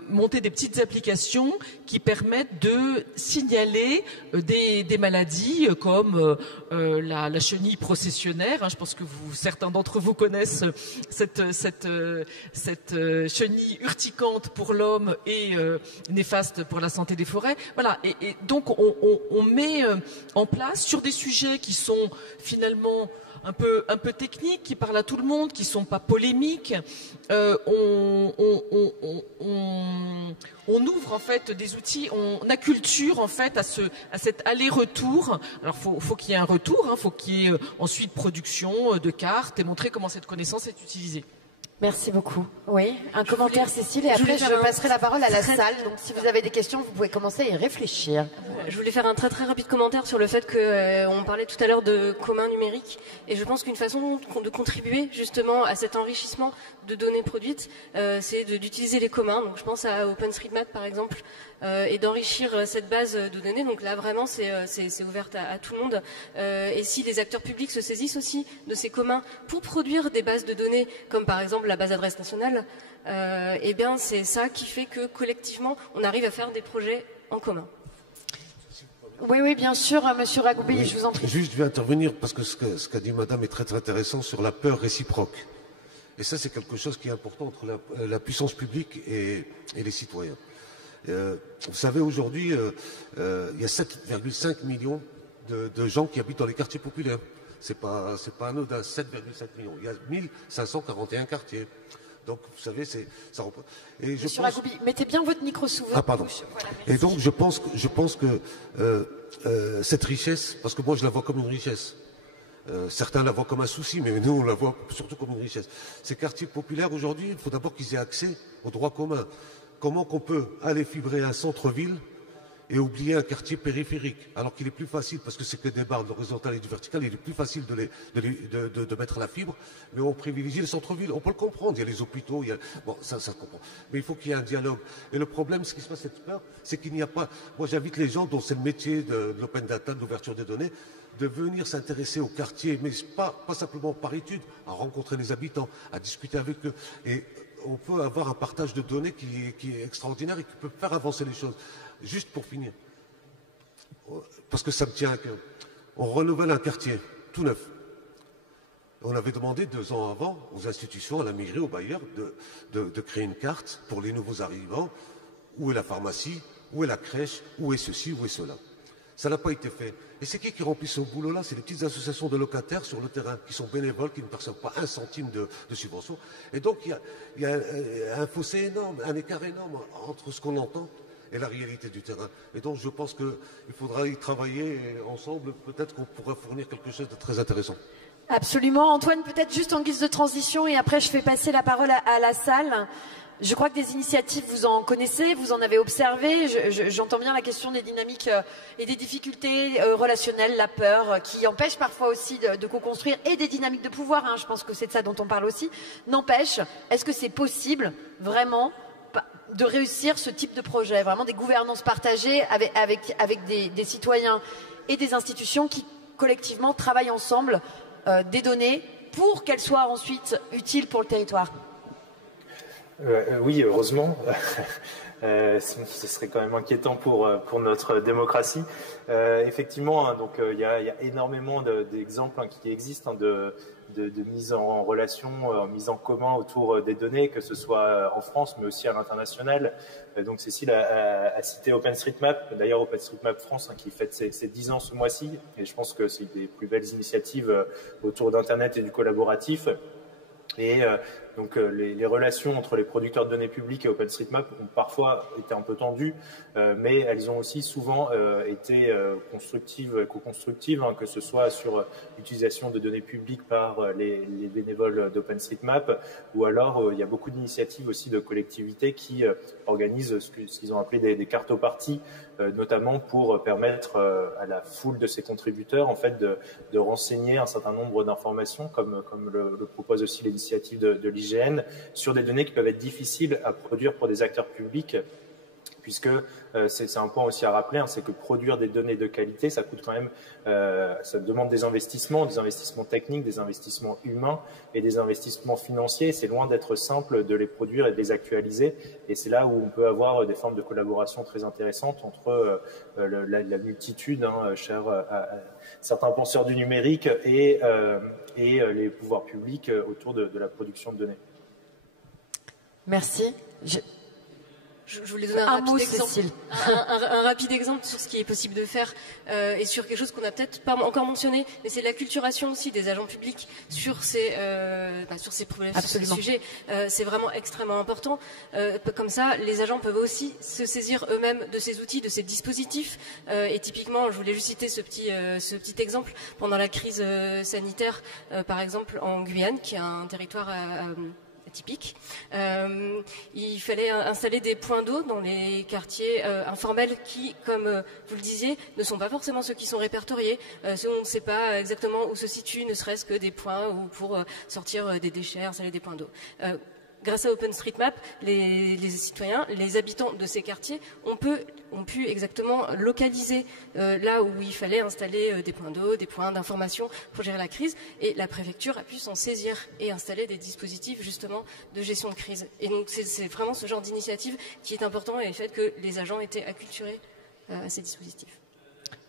monter des petites applications qui permettent de signaler des maladies comme la chenille processionnaire. Je pense que certains d'entre vous connaissent cette chenille urticante pour l'homme et néfaste pour la santé des forêts. Voilà. Et donc on met en place sur des sujets qui sont finalement un peu techniques, qui parlent à tout le monde, qui sont pas polémiques. On ouvre en fait des outils, on acculture en fait à cet aller-retour. Alors faut qu'il y ait un retour, faut qu'il y ait ensuite production de cartes et montrer comment cette connaissance est utilisée. Merci beaucoup. Oui, un commentaire, Cécile, et après je passerai la parole à la salle. Donc si vous avez des questions, vous pouvez commencer à y réfléchir. Je voulais faire un très rapide commentaire sur le fait qu'on parlait tout à l'heure de commun numérique, et je pense qu'une façon de contribuer justement à cet enrichissement de données produites, c'est d'utiliser les communs. Donc je pense à OpenStreetMap par exemple, et d'enrichir cette base de données. Donc là vraiment c'est ouvert à tout le monde. Et si les acteurs publics se saisissent aussi de ces communs pour produire des bases de données, comme par exemple la base adresse nationale, eh bien c'est ça qui fait que collectivement on arrive à faire des projets en commun. Oui, bien sûr, Monsieur Ragoubi, oui, je vous en prie. Juste, je vais intervenir parce que ce qu'a dit Madame est très intéressant sur la peur réciproque. Et ça, c'est quelque chose qui est important entre la puissance publique et les citoyens. Vous savez, aujourd'hui, il y a 7,5 millions de gens qui habitent dans les quartiers populaires. C'est pas anodin, 7,5 millions. Il y a 1541 quartiers. Donc, vous savez, ça et Monsieur Ragoubi, mettez bien votre micro sous votre bouche. Voilà, et donc, je pense que cette richesse, parce que moi, je la vois comme une richesse. Certains la voient comme un souci, mais nous, on la voit surtout comme une richesse. Ces quartiers populaires, aujourd'hui, il faut d'abord qu'ils aient accès aux droits communs. Comment qu'on peut aller fibrer un centre-ville et oublier un quartier périphérique, alors qu'il est plus facile, parce que c'est que des barres de l'horizontale et du vertical, il est plus facile de mettre la fibre, mais on privilégie le centre-ville. On peut le comprendre, il y a les hôpitaux, bon, ça se comprend. Mais il faut qu'il y ait un dialogue. Et le problème, ce qui se passe, cette peur, c'est qu'il n'y a pas... Moi, j'invite les gens dont c'est le métier de l'open data, de l'ouverture des données, de venir s'intéresser au quartier, mais pas simplement par étude, à rencontrer les habitants, à discuter avec eux. Et on peut avoir un partage de données qui est extraordinaire et qui peut faire avancer les choses. Juste pour finir, parce que ça me tient à cœur. On renouvelle un quartier, tout neuf. On avait demandé 2 ans avant aux institutions, à la mairie, aux bailleurs, de créer une carte pour les nouveaux arrivants. Où est la pharmacie? Où est la crèche? Où est ceci? Où est cela? Ça n'a pas été fait. Et c'est qui remplit ce boulot-là? C'est les petites associations de locataires sur le terrain, qui sont bénévoles, qui ne perçoivent pas 1 centime de subvention. Et donc, il y a un fossé énorme, un écart énorme entre ce qu'on entend et la réalité du terrain. Et donc, je pense qu'il faudra y travailler ensemble. Peut-être qu'on pourra fournir quelque chose de très intéressant. Absolument. Antoine, peut-être juste en guise de transition, et après je fais passer la parole à la salle. Je crois que des initiatives, vous en connaissez, vous en avez observé. J'entends bien la question des dynamiques et des difficultés relationnelles, la peur, qui empêche parfois aussi de co-construire, et des dynamiques de pouvoir. Hein, je pense que c'est de ça dont on parle aussi. N'empêche, est-ce que c'est possible vraiment de réussir ce type de projet, vraiment des gouvernances partagées avec des citoyens et des institutions qui collectivement travaillent ensemble des données pour qu'elles soient ensuite utiles pour le territoire? Oui, heureusement. Sinon, ce serait quand même inquiétant pour notre démocratie. Effectivement, hein, donc il y a énormément d'exemples qui existent de mise en relation, mise en commun autour des données, que ce soit en France, mais aussi à l'international. Donc Cécile a cité OpenStreetMap, d'ailleurs OpenStreetMap France, qui fête ses 10 ans ce mois-ci, et je pense que c'est une des plus belles initiatives autour d'Internet et du collaboratif. Et donc les relations entre les producteurs de données publiques et OpenStreetMap ont parfois été un peu tendues, mais elles ont aussi souvent été constructives et co-constructives, hein, que ce soit sur l'utilisation de données publiques par les bénévoles d'OpenStreetMap, ou alors il y a beaucoup d'initiatives aussi de collectivités qui organisent ce qu'ils ont appelé des cartoparties, notamment pour permettre à la foule de ces contributeurs en fait de renseigner un certain nombre d'informations, comme le propose aussi l'initiative de l'IGN, sur des données qui peuvent être difficiles à produire pour des acteurs publics, puisque c'est un point aussi à rappeler, hein, c'est que produire des données de qualité, ça coûte quand même, ça demande des investissements techniques, des investissements humains et des investissements financiers. C'est loin d'être simple de les produire et de les actualiser, et c'est là où on peut avoir des formes de collaboration très intéressantes entre la multitude, hein, chère à certains penseurs du numérique, et les pouvoirs publics autour de la production de données. Merci. Je voulais donner un rapide exemple sur ce qui est possible de faire et sur quelque chose qu'on n'a peut-être pas encore mentionné, mais c'est l'acculturation aussi des agents publics sur ces problèmes, sur ces sujets. C'est vraiment extrêmement important. Comme ça, les agents peuvent aussi se saisir eux-mêmes de ces outils, de ces dispositifs. Et typiquement, je voulais juste citer ce petit exemple. Pendant la crise sanitaire, par exemple, en Guyane, qui est un territoire typique. Il fallait installer des points d'eau dans les quartiers informels qui, comme vous le disiez, ne sont pas forcément ceux qui sont répertoriés. On ne sait pas exactement où se situent, ne serait-ce que des points où pour sortir des déchets, installer des points d'eau. Grâce à OpenStreetMap, les citoyens, les habitants de ces quartiers ont pu exactement localiser là où il fallait installer des points d'eau, des points d'information pour gérer la crise. Et la préfecture a pu s'en saisir et installer des dispositifs justement de gestion de crise. Et donc c'est vraiment ce genre d'initiative qui est important, et le fait que les agents étaient acculturés à ces dispositifs.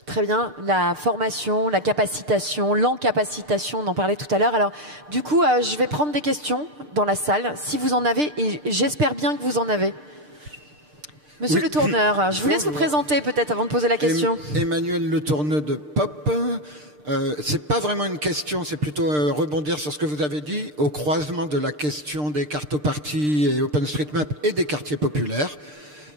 Très bien, la formation, la capacitation, l'encapacitation, on en parlait tout à l'heure. Alors, du coup, je vais prendre des questions dans la salle, si vous en avez, et j'espère bien que vous en avez. Monsieur Le Tourneur, je vous laisse vous présenter peut-être avant de poser la question. Emmanuel Le Tourneur de POP. C'est pas vraiment une question, c'est plutôt rebondir sur ce que vous avez dit, au croisement de la question des cartoparties et OpenStreetMap et des quartiers populaires.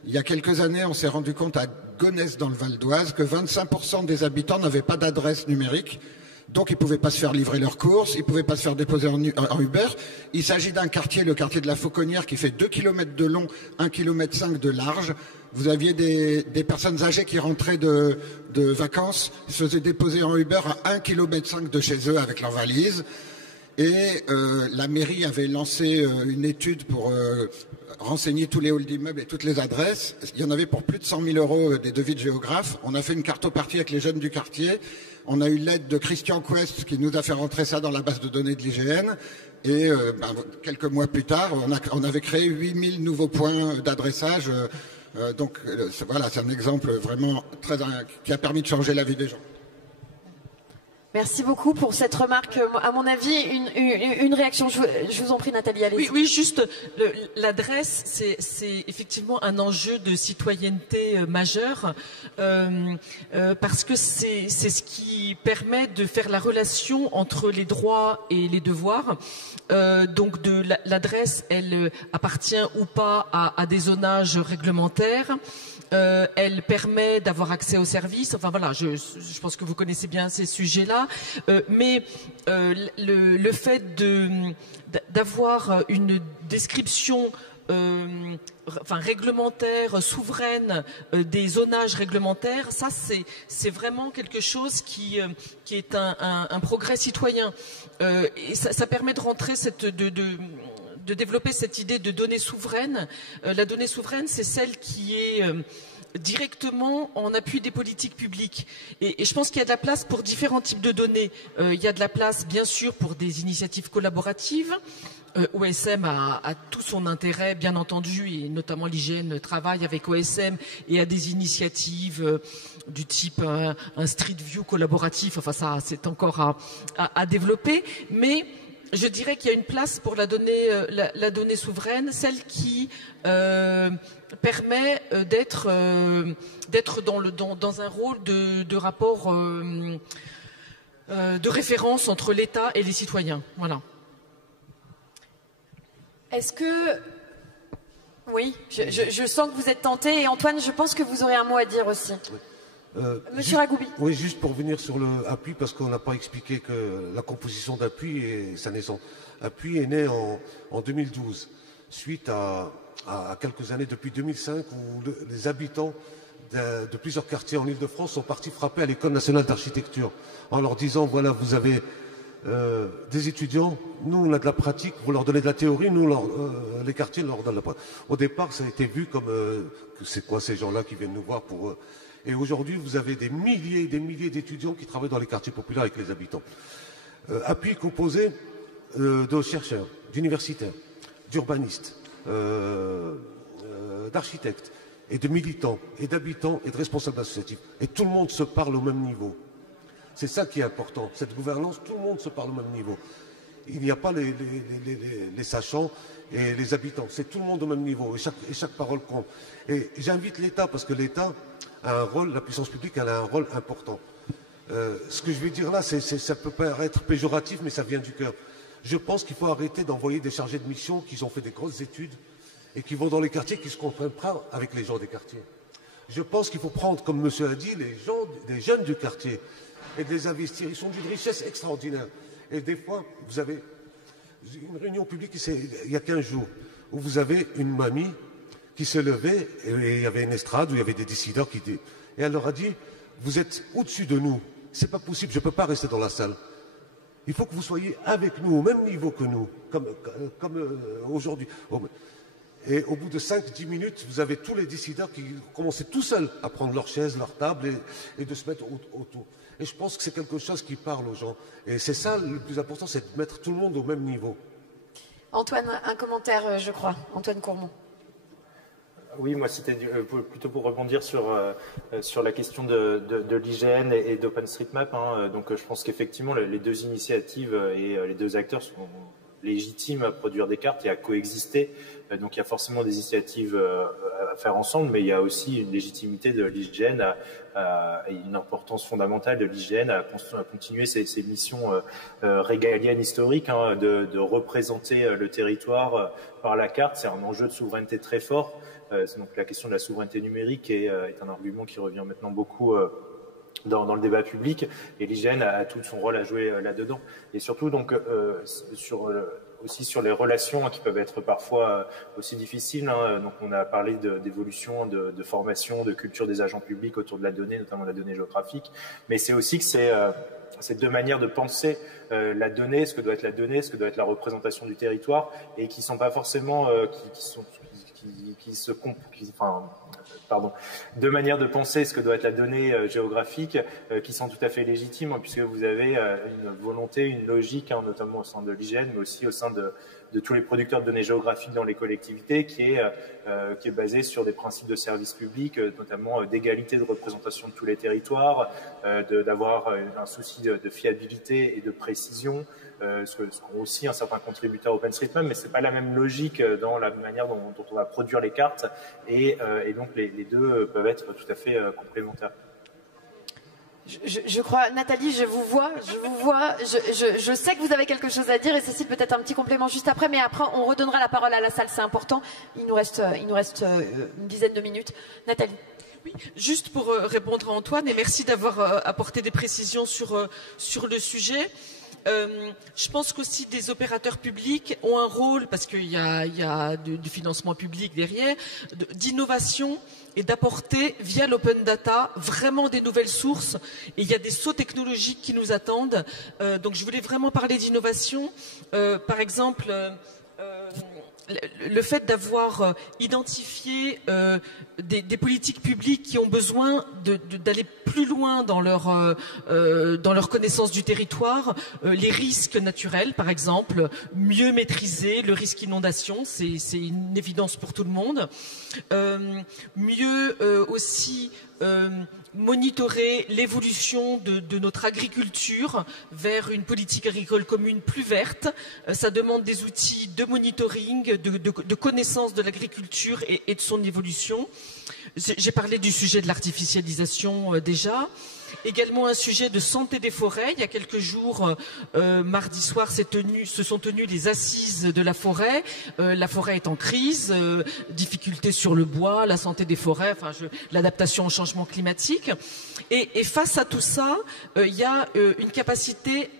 Il y a quelques années, on s'est rendu compte à Gonesse dans le Val d'Oise que 25% des habitants n'avaient pas d'adresse numérique, donc ils ne pouvaient pas se faire livrer leurs courses, ils ne pouvaient pas se faire déposer en Uber. Il s'agit d'un quartier, le quartier de la Fauconnière, qui fait 2 km de long, 1,5 km de large. Vous aviez des personnes âgées qui rentraient de vacances, se faisaient déposer en Uber à 1,5 km de chez eux avec leurs valises. Et la mairie avait lancé une étude pour renseigner tous les halls d'immeubles et toutes les adresses. Il y en avait pour plus de 100 000 € des devis de géographes. On a fait une cartopartie avec les jeunes du quartier. On a eu l'aide de Christian Quest qui nous a fait rentrer ça dans la base de données de l'IGN. Et quelques mois plus tard, on avait créé 8000 nouveaux points d'adressage. Donc voilà, c'est un exemple vraiment qui a permis de changer la vie des gens. Merci beaucoup pour cette remarque. À mon avis, une réaction. Je vous en prie, Nathalie, allez-y. Oui, juste, l'adresse, c'est effectivement un enjeu de citoyenneté majeur, parce que c'est ce qui permet de faire la relation entre les droits et les devoirs. Donc, l'adresse, elle appartient ou pas à des zonages réglementaires. Elle permet d'avoir accès aux services. Enfin voilà, je pense que vous connaissez bien ces sujets-là. Mais le fait d'avoir une description réglementaire, souveraine des zonages réglementaires, ça c'est vraiment quelque chose qui est un progrès citoyen. Et ça permet de rentrer de développer cette idée de données souveraines. La donnée souveraine, c'est celle qui est directement en appui des politiques publiques. Et je pense qu'il y a de la place pour différents types de données. Il y a de la place, bien sûr, pour des initiatives collaboratives. OSM a tout son intérêt, bien entendu, et notamment l'IGN travaille avec OSM et a des initiatives du type un street view collaboratif. Enfin, ça, c'est encore à développer. Mais je dirais qu'il y a une place pour la donnée souveraine, celle qui permet d'être dans un rôle de rapport de référence entre l'État et les citoyens. Voilà. Est-ce que... Oui, je sens que vous êtes tenté. Et Antoine, je pense que vous aurez un mot à dire aussi. Oui. Monsieur Ragoubi. Oui, juste pour revenir sur le appui, parce qu'on n'a pas expliqué que la composition d'appui et sa naissance. Appui est né en 2012, suite à quelques années, depuis 2005, où les habitants de plusieurs quartiers en Ile-de-France sont partis frapper à l'École nationale d'architecture, en leur disant, voilà, vous avez des étudiants, nous on a de la pratique, vous leur donnez de la théorie, nous les quartiers leur donnent la pratique. Au départ, ça a été vu comme, c'est quoi ces gens-là qui viennent nous voir pour... Et aujourd'hui, vous avez des milliers et des milliers d'étudiants qui travaillent dans les quartiers populaires avec les habitants. Appui composé de chercheurs, d'universitaires, d'urbanistes, d'architectes, et de militants, et d'habitants, et de responsables associatifs. Et tout le monde se parle au même niveau. C'est ça qui est important. Cette gouvernance, tout le monde se parle au même niveau. Il n'y a pas les sachants et les habitants. C'est tout le monde au même niveau. Et chaque parole compte. Et j'invite l'État, parce que l'État a un rôle, la puissance publique, elle a un rôle important. Ce que je vais dire là, ça peut paraître péjoratif, mais ça vient du cœur. Je pense qu'il faut arrêter d'envoyer des chargés de mission qui ont fait des grosses études et qui vont dans les quartiers, qui ne se comprennent pas avec les gens des quartiers. Je pense qu'il faut prendre, comme monsieur a dit, les jeunes du quartier et de les investir. Ils sont d'une richesse extraordinaire. Et des fois, vous avez une réunion publique il y a 15 jours, où vous avez une mamie qui s'est levée, et il y avait une estrade où il y avait des décideurs et elle leur a dit, vous êtes au-dessus de nous, c'est pas possible, je ne peux pas rester dans la salle. Il faut que vous soyez avec nous, au même niveau que nous, comme aujourd'hui. Et au bout de 5-10 minutes, vous avez tous les décideurs qui commençaient tout seuls à prendre leurs chaises, leurs tables et de se mettre autour. Et je pense que c'est quelque chose qui parle aux gens. Et c'est ça le plus important, c'est de mettre tout le monde au même niveau. Antoine, un commentaire, je crois. Antoine Courmont. Oui, moi c'était plutôt pour rebondir sur la question de l'IGN et d'OpenStreetMap. Donc je pense qu'effectivement les deux initiatives et les deux acteurs sont légitimes à produire des cartes et à coexister. Donc il y a forcément des initiatives à faire ensemble, mais il y a aussi une légitimité de l'IGN et une importance fondamentale de l'IGN à continuer ses missions régaliennes historiques, de représenter le territoire par la carte. C'est un enjeu de souveraineté très fort. Donc la question de la souveraineté numérique est un argument qui revient maintenant beaucoup dans le débat public, et l'IGN a tout son rôle à jouer là-dedans. Et surtout donc aussi sur les relations qui peuvent être parfois aussi difficiles. Donc on a parlé d'évolution, de formation, de culture des agents publics autour de la donnée, notamment la donnée géographique. Mais c'est aussi que c'est deux manières de penser la donnée, ce que doit être la donnée, ce que doit être la représentation du territoire, et qui sont pas forcément deux manières de penser ce que doit être la donnée géographique qui sont tout à fait légitimes, puisque vous avez une volonté, une logique, notamment au sein de l'IGN, mais aussi au sein tous les producteurs de données géographiques dans les collectivités, qui est basé sur des principes de service public, notamment d'égalité de représentation de tous les territoires, d'avoir un souci de fiabilité et de précision, ce qu'ont aussi un certain contributeur OpenStreetMap, mais c'est pas la même logique dans la manière dont on va produire les cartes, et donc les deux peuvent être tout à fait complémentaires. Je crois, Nathalie, je vous vois. Je sais que vous avez quelque chose à dire, et Cécile, peut-être un petit complément juste après, mais après on redonnera la parole à la salle, c'est important. Il nous reste une dizaine de minutes. Nathalie. Oui, juste pour répondre à Antoine, et merci d'avoir apporté des précisions sur le sujet. Je pense qu'aussi des opérateurs publics ont un rôle, parce qu'il y a du financement public derrière, d'innovation et d'apporter via l'open data vraiment des nouvelles sources. Et il y a des sauts technologiques qui nous attendent. Donc je voulais vraiment parler d'innovation. Par exemple, le fait d'avoir identifié des politiques publiques qui ont besoin d'aller plus loin dans leur connaissance du territoire, les risques naturels par exemple, mieux maîtriser le risque inondation, c'est une évidence pour tout le monde, mieux aussi monitorer l'évolution de notre agriculture vers une politique agricole commune plus verte. Ça demande des outils de monitoring, de connaissance de l'agriculture et de son évolution. J'ai parlé du sujet de l'artificialisation déjà. Également un sujet de santé des forêts. Il y a quelques jours, mardi soir, se sont tenues les assises de la forêt. La forêt est en crise, difficultés sur le bois, la santé des forêts, l'adaptation au changement climatique. Et face à tout ça, il y a une capacité,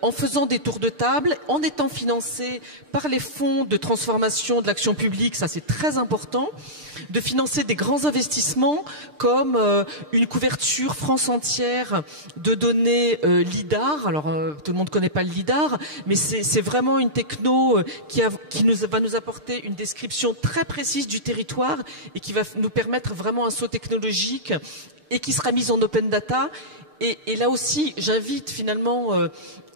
en faisant des tours de table, en étant financé par les fonds de transformation de l'action publique, ça c'est très important, de financer des grands investissements comme une couverture France entière de données LIDAR. Alors tout le monde ne connaît pas le LIDAR, mais c'est vraiment une techno qui va nous apporter une description très précise du territoire et qui va nous permettre vraiment un saut technologique et qui sera mise en open data. Et là aussi, j'invite finalement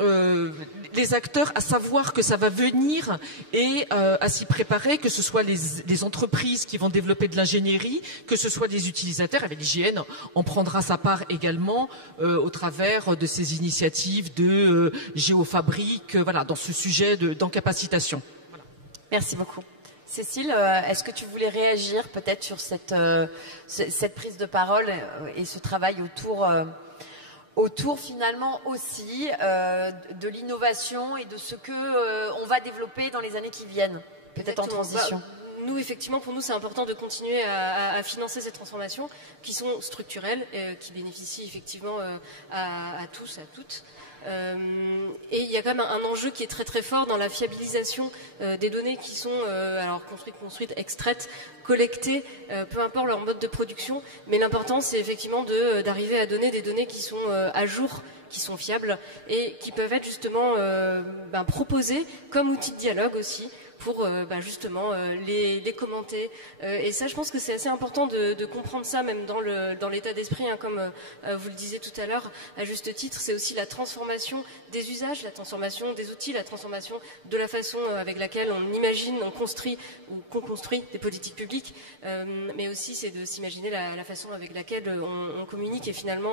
les acteurs à savoir que ça va venir et à s'y préparer, que ce soit les entreprises qui vont développer de l'ingénierie, que ce soit les utilisateurs, avec l'IGN en prendra sa part également au travers de ces initiatives de géofabrique, voilà, dans ce sujet d'encapacitation. Voilà. Merci beaucoup. Cécile, est-ce que tu voulais réagir peut-être sur cette prise de parole et ce travail autour finalement aussi de l'innovation et de ce que on va développer dans les années qui viennent, peut-être en transition. Nous, effectivement, pour nous, c'est important de continuer à financer ces transformations qui sont structurelles, qui bénéficient effectivement à tous, à toutes. Et il y a quand même un enjeu qui est très très fort dans la fiabilisation des données qui sont alors construites, extraites, collectées, peu importe leur mode de production. Mais l'important, c'est effectivement d'arriver à donner des données qui sont à jour, qui sont fiables et qui peuvent être justement proposées comme outil de dialogue aussi, pour justement les commenter. Et ça, je pense que c'est assez important de comprendre ça, même dans l'état d'esprit, hein, comme vous le disiez tout à l'heure, à juste titre, c'est aussi la transformation des usages, la transformation des outils, la transformation de la façon avec laquelle on imagine, on construit ou qu'on construit des politiques publiques, mais aussi c'est de s'imaginer la façon avec laquelle on communique et finalement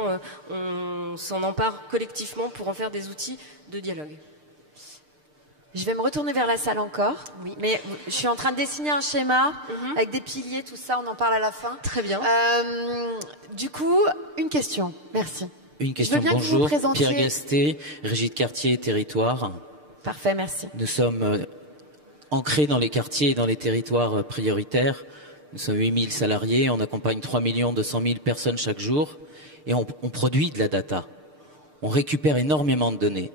on s'en empare collectivement pour en faire des outils de dialogue. Je vais me retourner vers la salle encore, oui. Mais je suis en train de dessiner un schéma avec des piliers, tout ça, on en parle à la fin. Très bien. Du coup, une question, merci. Une question, bonjour, Pierre Gasté, Régie de quartier et territoire. Parfait, merci. Nous sommes ancrés dans les quartiers et dans les territoires prioritaires. Nous sommes 8000 salariés, on accompagne 3 200 000 personnes chaque jour et on produit de la data. On récupère énormément de données.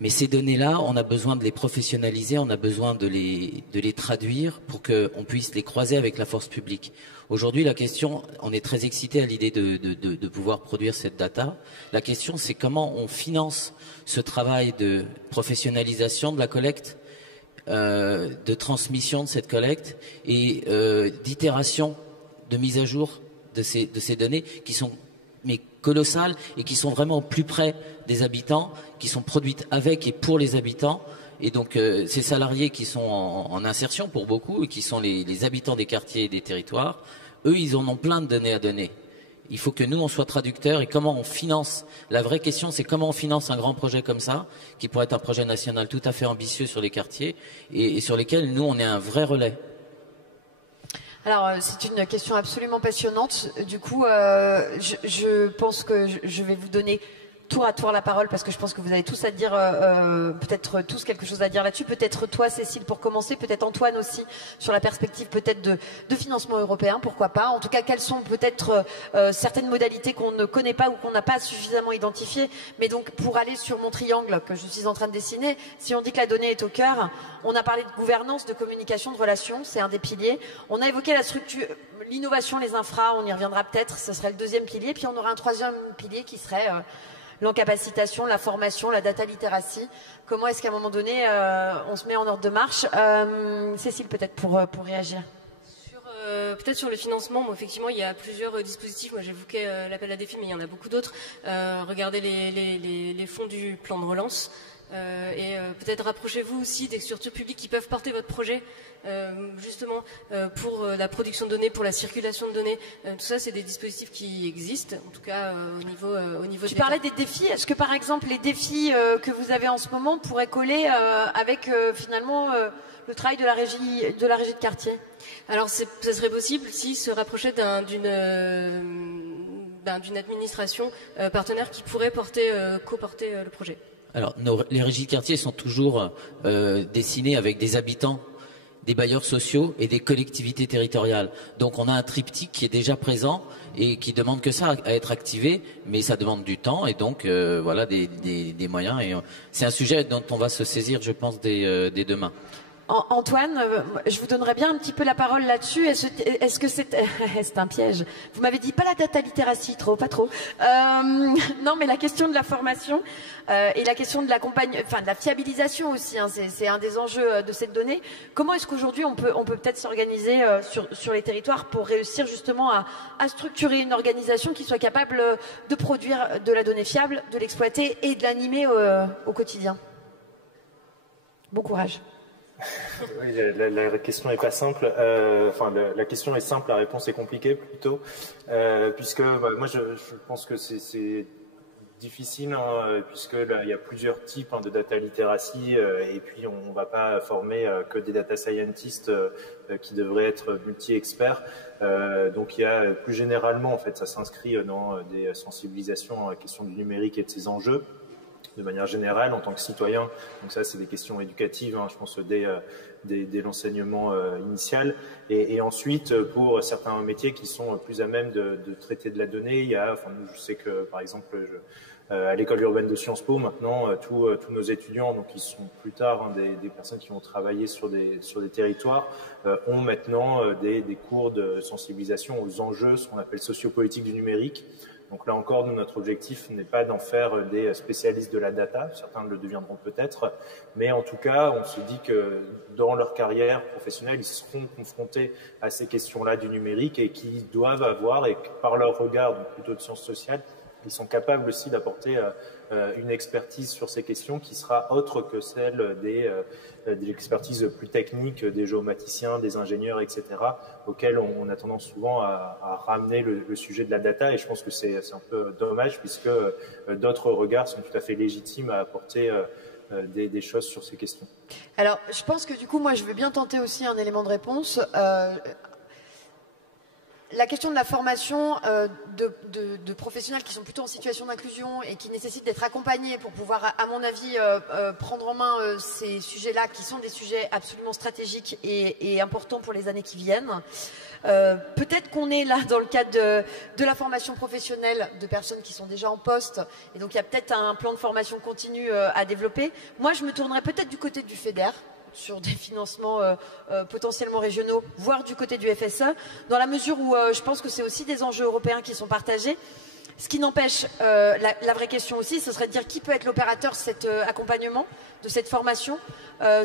Mais ces données-là, on a besoin de les professionnaliser, on a besoin de les traduire pour qu'on puisse les croiser avec la force publique. Aujourd'hui, la question, on est très excité à l'idée de pouvoir produire cette data. La question, c'est comment on finance ce travail de professionnalisation de la collecte, de transmission de cette collecte et d'itération, de mise à jour de ces données qui sont colossales et qui sont vraiment au plus près des habitants, qui sont produites avec et pour les habitants Et donc ces salariés qui sont en insertion pour beaucoup, et qui sont les habitants des quartiers et des territoires, eux, ils en ont plein de données à donner. Il faut que nous, on soit traducteurs, et comment on finance. La vraie question, c'est comment on finance un grand projet comme ça, qui pourrait être un projet national tout à fait ambitieux sur les quartiers, et sur lesquels, nous, on est un vrai relais. Alors, c'est une question absolument passionnante. Du coup, je pense que je vais vous donner tour à tour la parole, parce que je pense que vous avez tous à dire, peut-être tous quelque chose à dire là-dessus. Peut-être toi, Cécile, pour commencer, peut-être Antoine aussi, sur la perspective peut-être de financement européen, pourquoi pas. En tout cas, quelles sont peut-être certaines modalités qu'on ne connaît pas ou qu'on n'a pas suffisamment identifiées. Mais donc, pour aller sur mon triangle que je suis en train de dessiner, si on dit que la donnée est au cœur, on a parlé de gouvernance, de communication, de relations, c'est un des piliers. On a évoqué la structure, l'innovation, les infras, on y reviendra peut-être, ce serait le deuxième pilier. Puis on aura un troisième pilier qui serait l'encapacitation, la formation, la data literacy. Comment est-ce qu'à un moment donné, on se met en ordre de marche? Cécile, peut-être pour réagir. Peut-être sur le financement, bon, effectivement, il y a plusieurs dispositifs. Moi, j'évoquais l'appel à défis, mais il y en a beaucoup d'autres. Regardez les fonds du plan de relance. Et peut-être rapprochez-vous aussi des structures publiques qui peuvent porter votre projet, justement pour la production de données, pour la circulation de données. Tout ça, c'est des dispositifs qui existent, en tout cas au niveau. Tu parlais des défis. Est-ce que par exemple les défis que vous avez en ce moment pourraient coller avec finalement le travail de la régie de quartier? Alors, ça serait possible s'ils se rapprochaient d'une administration partenaire qui pourrait coporter le projet. Alors, les régies de quartier sont toujours dessinées avec des habitants, des bailleurs sociaux et des collectivités territoriales. Donc, on a un triptyque qui est déjà présent et qui demande que ça à être activé, mais ça demande du temps et donc voilà des moyens. Et c'est un sujet dont on va se saisir, je pense, dès demain. Antoine, je vous donnerais bien un petit peu la parole là-dessus. Est-ce que c'est un piège? Vous m'avez dit pas la data literacy, pas trop. Non, mais la question de la formation et la question de de la fiabilisation aussi. Hein, c'est un des enjeux de cette donnée. Comment est-ce qu'aujourd'hui on peut peut-être s'organiser sur les territoires pour réussir justement à structurer une organisation qui soit capable de produire de la donnée fiable, de l'exploiter et de l'animer au quotidien? Bon courage. Oui, la question n'est pas simple. La question est simple, la réponse est compliquée plutôt, puisque moi je pense que c'est difficile, puisque là, il y a plusieurs types de data literacy, et puis on ne va pas former que des data scientists qui devraient être multi-experts. Donc il y a plus généralement, en fait, ça s'inscrit dans des sensibilisations à la question du numérique et de ses enjeux. De manière générale, en tant que citoyen. Donc ça, c'est des questions éducatives, je pense, dès l'enseignement initial. Et ensuite, pour certains métiers qui sont plus à même de traiter de la donnée, je sais que, par exemple, à l'école urbaine de Sciences Po, maintenant, tous nos étudiants, donc ils sont plus tard des personnes qui vont travailler sur des territoires, ont maintenant des cours de sensibilisation aux enjeux, ce qu'on appelle sociopolitique du numérique. Donc là encore, nous, notre objectif n'est pas d'en faire des spécialistes de la data, certains le deviendront peut-être, mais en tout cas, on se dit que dans leur carrière professionnelle, ils seront confrontés à ces questions-là du numérique et qu'ils doivent avoir, et par leur regard, donc plutôt de sciences sociales, ils sont capables aussi d'apporter une expertise sur ces questions qui sera autre que celle de l'expertise plus technique des géomaticiens, des ingénieurs, etc., auxquels on a tendance souvent à ramener le sujet de la data. Et je pense que c'est un peu dommage, puisque d'autres regards sont tout à fait légitimes à apporter des choses sur ces questions. Alors, je pense que du coup, moi, je veux bien tenter aussi un élément de réponse. La question de la formation de professionnels qui sont plutôt en situation d'inclusion et qui nécessitent d'être accompagnés pour pouvoir, à mon avis, prendre en main ces sujets-là, qui sont des sujets absolument stratégiques et importants pour les années qui viennent. Peut-être qu'on est là dans le cadre de la formation professionnelle de personnes qui sont déjà en poste, et donc il y a peut-être un plan de formation continue à développer. Moi, je me tournerais peut-être du côté du FEDER, sur des financements potentiellement régionaux, voire du côté du FSE, dans la mesure où je pense que c'est aussi des enjeux européens qui sont partagés. Ce qui n'empêche, la vraie question aussi, ce serait de dire qui peut être l'opérateur de cet accompagnement, de cette formation,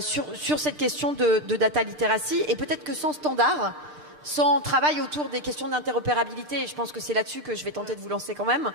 sur cette question de data literacy, et peut-être que sans standard, sans travail autour des questions d'interopérabilité, et je pense que c'est là-dessus que je vais tenter de vous lancer quand même,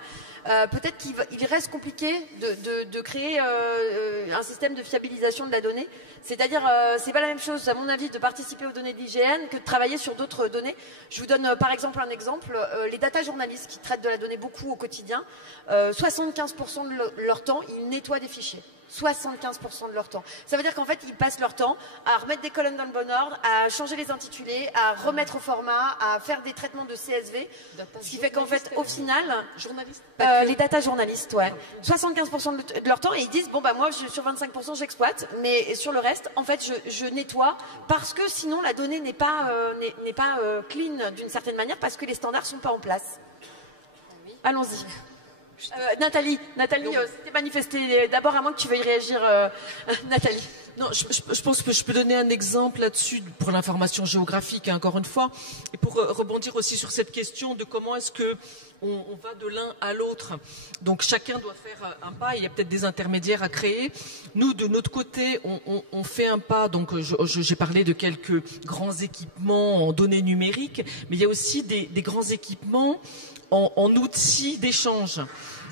peut-être qu'il reste compliqué de créer un système de fiabilisation de la donnée. C'est-à-dire, c'est pas la même chose, à mon avis, de participer aux données de l'IGN que de travailler sur d'autres données. Je vous donne par exemple un exemple, les data journalistes qui traitent de la donnée beaucoup au quotidien, 75% de leur temps, ils nettoient des fichiers. 75% de leur temps. Ça veut dire qu'en fait, ils passent leur temps à remettre des colonnes dans le bon ordre, à changer les intitulés, à remettre au format, à faire des traitements de CSV. Ce qui fait qu'en fait, au final, les data journalistes, ouais, 75% de leur temps, et ils disent, bon bah moi, sur 25%, j'exploite, mais sur le reste, en fait, je nettoie, parce que sinon, la donnée n'est pas clean d'une certaine manière, parce que les standards sont pas en place. Allons-y. Nathalie, c'était manifesté. D'abord, à moins que tu veuilles réagir, Nathalie. Non, je pense que je peux donner un exemple là-dessus pour l'information géographique, hein, encore une fois, et pour rebondir aussi sur cette question de comment est-ce que on va de l'un à l'autre. Donc chacun doit faire un pas. Il y a peut-être des intermédiaires à créer. Nous, de notre côté, on fait un pas. Donc j'ai parlé de quelques grands équipements en données numériques, mais il y a aussi des grands équipements en outils d'échange.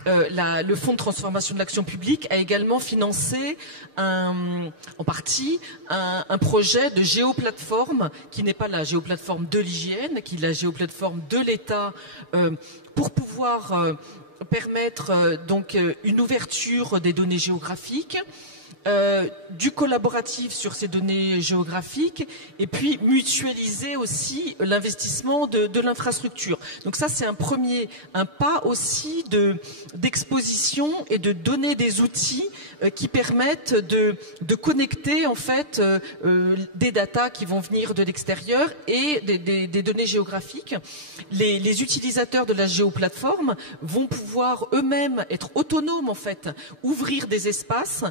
Le Fonds de transformation de l'action publique a également financé en partie un projet de géoplateforme qui n'est pas la géoplateforme de l'IGN, qui est la géoplateforme de l'État pour pouvoir permettre donc une ouverture des données géographiques, du collaboratif sur ces données géographiques et puis mutualiser aussi l'investissement de l'infrastructure. Donc ça, c'est un pas aussi d'exposition et de donner des outils qui permettent de connecter en fait des datas qui vont venir de l'extérieur et des données géographiques. Les utilisateurs de la géoplateforme vont pouvoir eux-mêmes être autonomes en fait, ouvrir des espaces,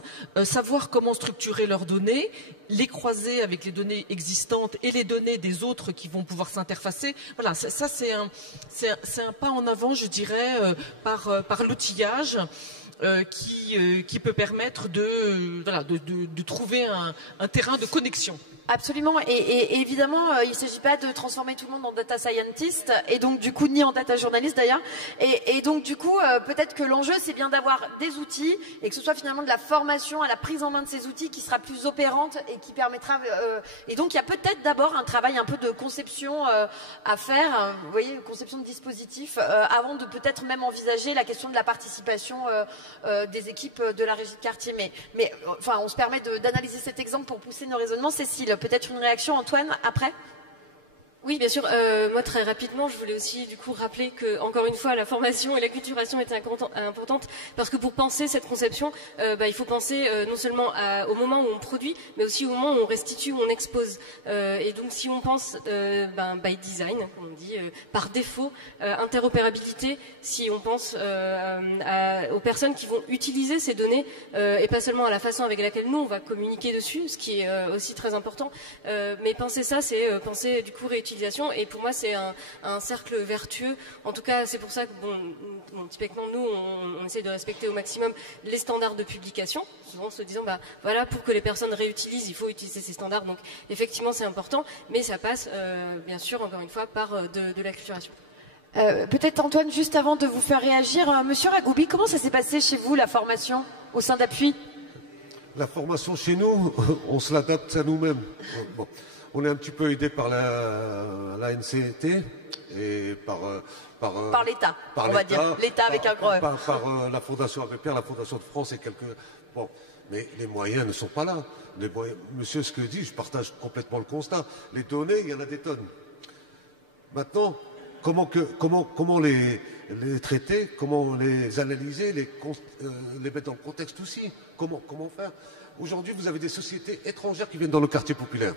savoir comment structurer leurs données, les croiser avec les données existantes et les données des autres qui vont pouvoir s'interfacer. Voilà, ça c'est un pas en avant, je dirais, par l'outillage qui peut permettre de trouver un terrain de connexion. Absolument, et évidemment, il ne s'agit pas de transformer tout le monde en data scientist, et donc du coup, ni en data journaliste d'ailleurs, et donc du coup, peut-être que l'enjeu, c'est bien d'avoir des outils, et que ce soit finalement de la formation à la prise en main de ces outils qui sera plus opérante, et qui permettra, et donc il y a peut-être d'abord un travail un peu de conception à faire, vous voyez, conception de dispositifs, avant de peut-être même envisager la question de la participation des équipes de la régie de quartier, mais enfin, on se permet d'analyser cet exemple pour pousser nos raisonnements. Cécile, peut-être une réaction, Antoine, après? Oui, bien sûr. Moi, très rapidement, je voulais aussi du coup rappeler que, encore une fois, la formation et la culturation étaient importantes parce que pour penser cette conception, il faut penser non seulement au moment où on produit, mais aussi au moment où on restitue, où on expose. Et donc, si on pense by design, comme on dit, par défaut, interopérabilité, si on pense aux personnes qui vont utiliser ces données et pas seulement à la façon avec laquelle nous on va communiquer dessus, ce qui est aussi très important. Mais penser ça, c'est penser du coup réutilisation. Et pour moi, c'est un cercle vertueux. En tout cas, c'est pour ça que, typiquement, nous, on essaie de respecter au maximum les standards de publication, souvent en se disant, voilà, pour que les personnes réutilisent, il faut utiliser ces standards. Donc, effectivement, c'est important, mais ça passe, bien sûr, encore une fois, par de la culturation. Peut-être, Antoine, juste avant de vous faire réagir, Monsieur Ragoubi, comment ça s'est passé chez vous, la formation au sein d'Appui? La formation chez nous, on se l'adapte à nous-mêmes. Bon. On est un petit peu aidé par la NCT et par l'État, on va dire. L'État avec un gros... Par la Fondation Abbé Pierre, la Fondation de France et quelques... Bon, mais les moyens ne sont pas là. Monsieur ce que dit, je partage complètement le constat. Les données, il y en a des tonnes. Maintenant, comment les traiter, comment les analyser, les mettre dans le contexte aussi? Comment faire? Aujourd'hui, vous avez des sociétés étrangères qui viennent dans le quartier populaire.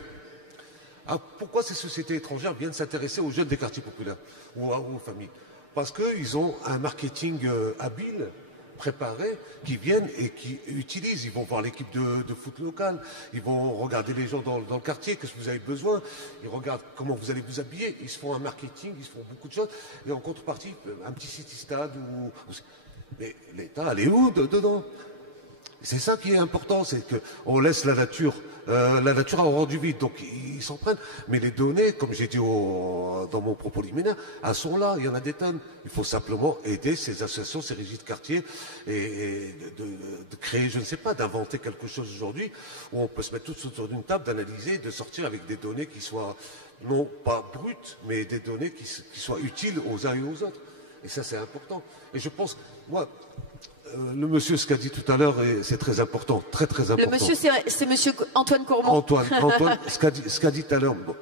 Ah, pourquoi ces sociétés étrangères viennent s'intéresser aux jeunes des quartiers populaires ou aux familles? Parce qu'ils ont un marketing habile, préparé, qui viennent et qui utilisent. Ils vont voir l'équipe de foot locale, ils vont regarder les gens dans le quartier, qu'est-ce que vous avez besoin, ils regardent comment vous allez vous habiller, ils se font un marketing, ils se font beaucoup de choses, et en contrepartie, un petit city-stade. Mais l'État, elle est où dedans? C'est ça qui est important, c'est qu'on laisse la nature avoir du vide, donc ils s'en prennent. Mais les données, comme j'ai dit dans mon propos liminaire, elles sont là, il y en a des tonnes. Il faut simplement aider ces associations, ces régies de quartier, et de créer, je ne sais pas, d'inventer quelque chose aujourd'hui où on peut se mettre tous autour d'une table, d'analyser, de sortir avec des données qui soient non pas brutes, mais des données qui soient utiles aux uns et aux autres. Et ça, c'est important. Et je pense, moi, le monsieur, ce qu'a dit tout à l'heure, c'est très important, très très important. Le monsieur, c'est monsieur Antoine Courmont. Antoine, ce qu'a dit tout à l'heure, bon,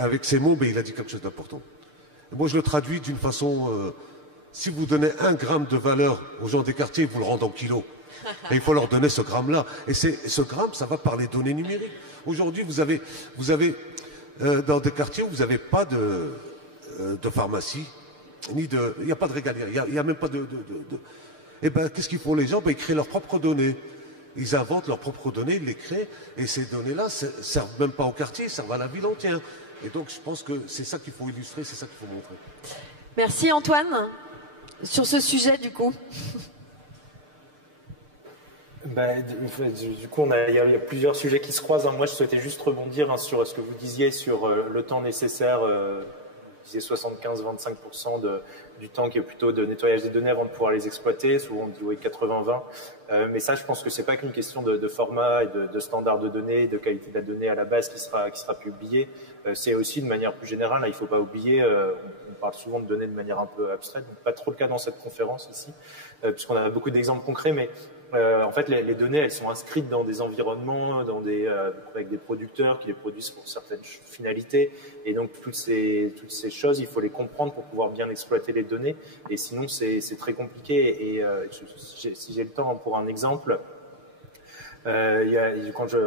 avec ses mots, mais il a dit quelque chose d'important. Moi, je le traduis d'une façon, si vous donnez 1 gramme de valeur aux gens des quartiers, vous le rendez en kilos. Et il faut leur donner ce gramme-là. Et ce gramme, ça va par les données numériques. Aujourd'hui, vous avez dans des quartiers où vous n'avez pas de pharmacie, il n'y a pas de régalière, il n'y a même pas de eh ben, qu'est-ce qu'ils font les gens? Ben, ils créent leurs propres données. Ils inventent leurs propres données, ils les créent, et ces données-là ne servent même pas au quartier, servent à la ville entière. Et donc, je pense que c'est ça qu'il faut illustrer, c'est ça qu'il faut montrer. Merci Antoine. Sur ce sujet, du coup. Du coup, il y a plusieurs sujets qui se croisent. Moi, je souhaitais juste rebondir sur ce que vous disiez sur le temps nécessaire. Vous disiez 75-25% du temps qui est plutôt de nettoyage des données avant de pouvoir les exploiter. Souvent, on dit oui, 80-20. Mais ça, je pense que c'est pas qu'une question de format et de standard de données, de qualité de la donnée à la base qui sera publiée. C'est aussi de manière plus générale. Là, il faut pas oublier, on parle souvent de données de manière un peu abstraite, donc pas trop le cas dans cette conférence ici, puisqu'on a beaucoup d'exemples concrets, mais en fait, les données, elles sont inscrites dans des environnements, avec des producteurs qui les produisent pour certaines finalités. Et donc, toutes ces choses, il faut les comprendre pour pouvoir bien exploiter les données. Et sinon, c'est très compliqué. Et si j'ai le temps pour un exemple, quand je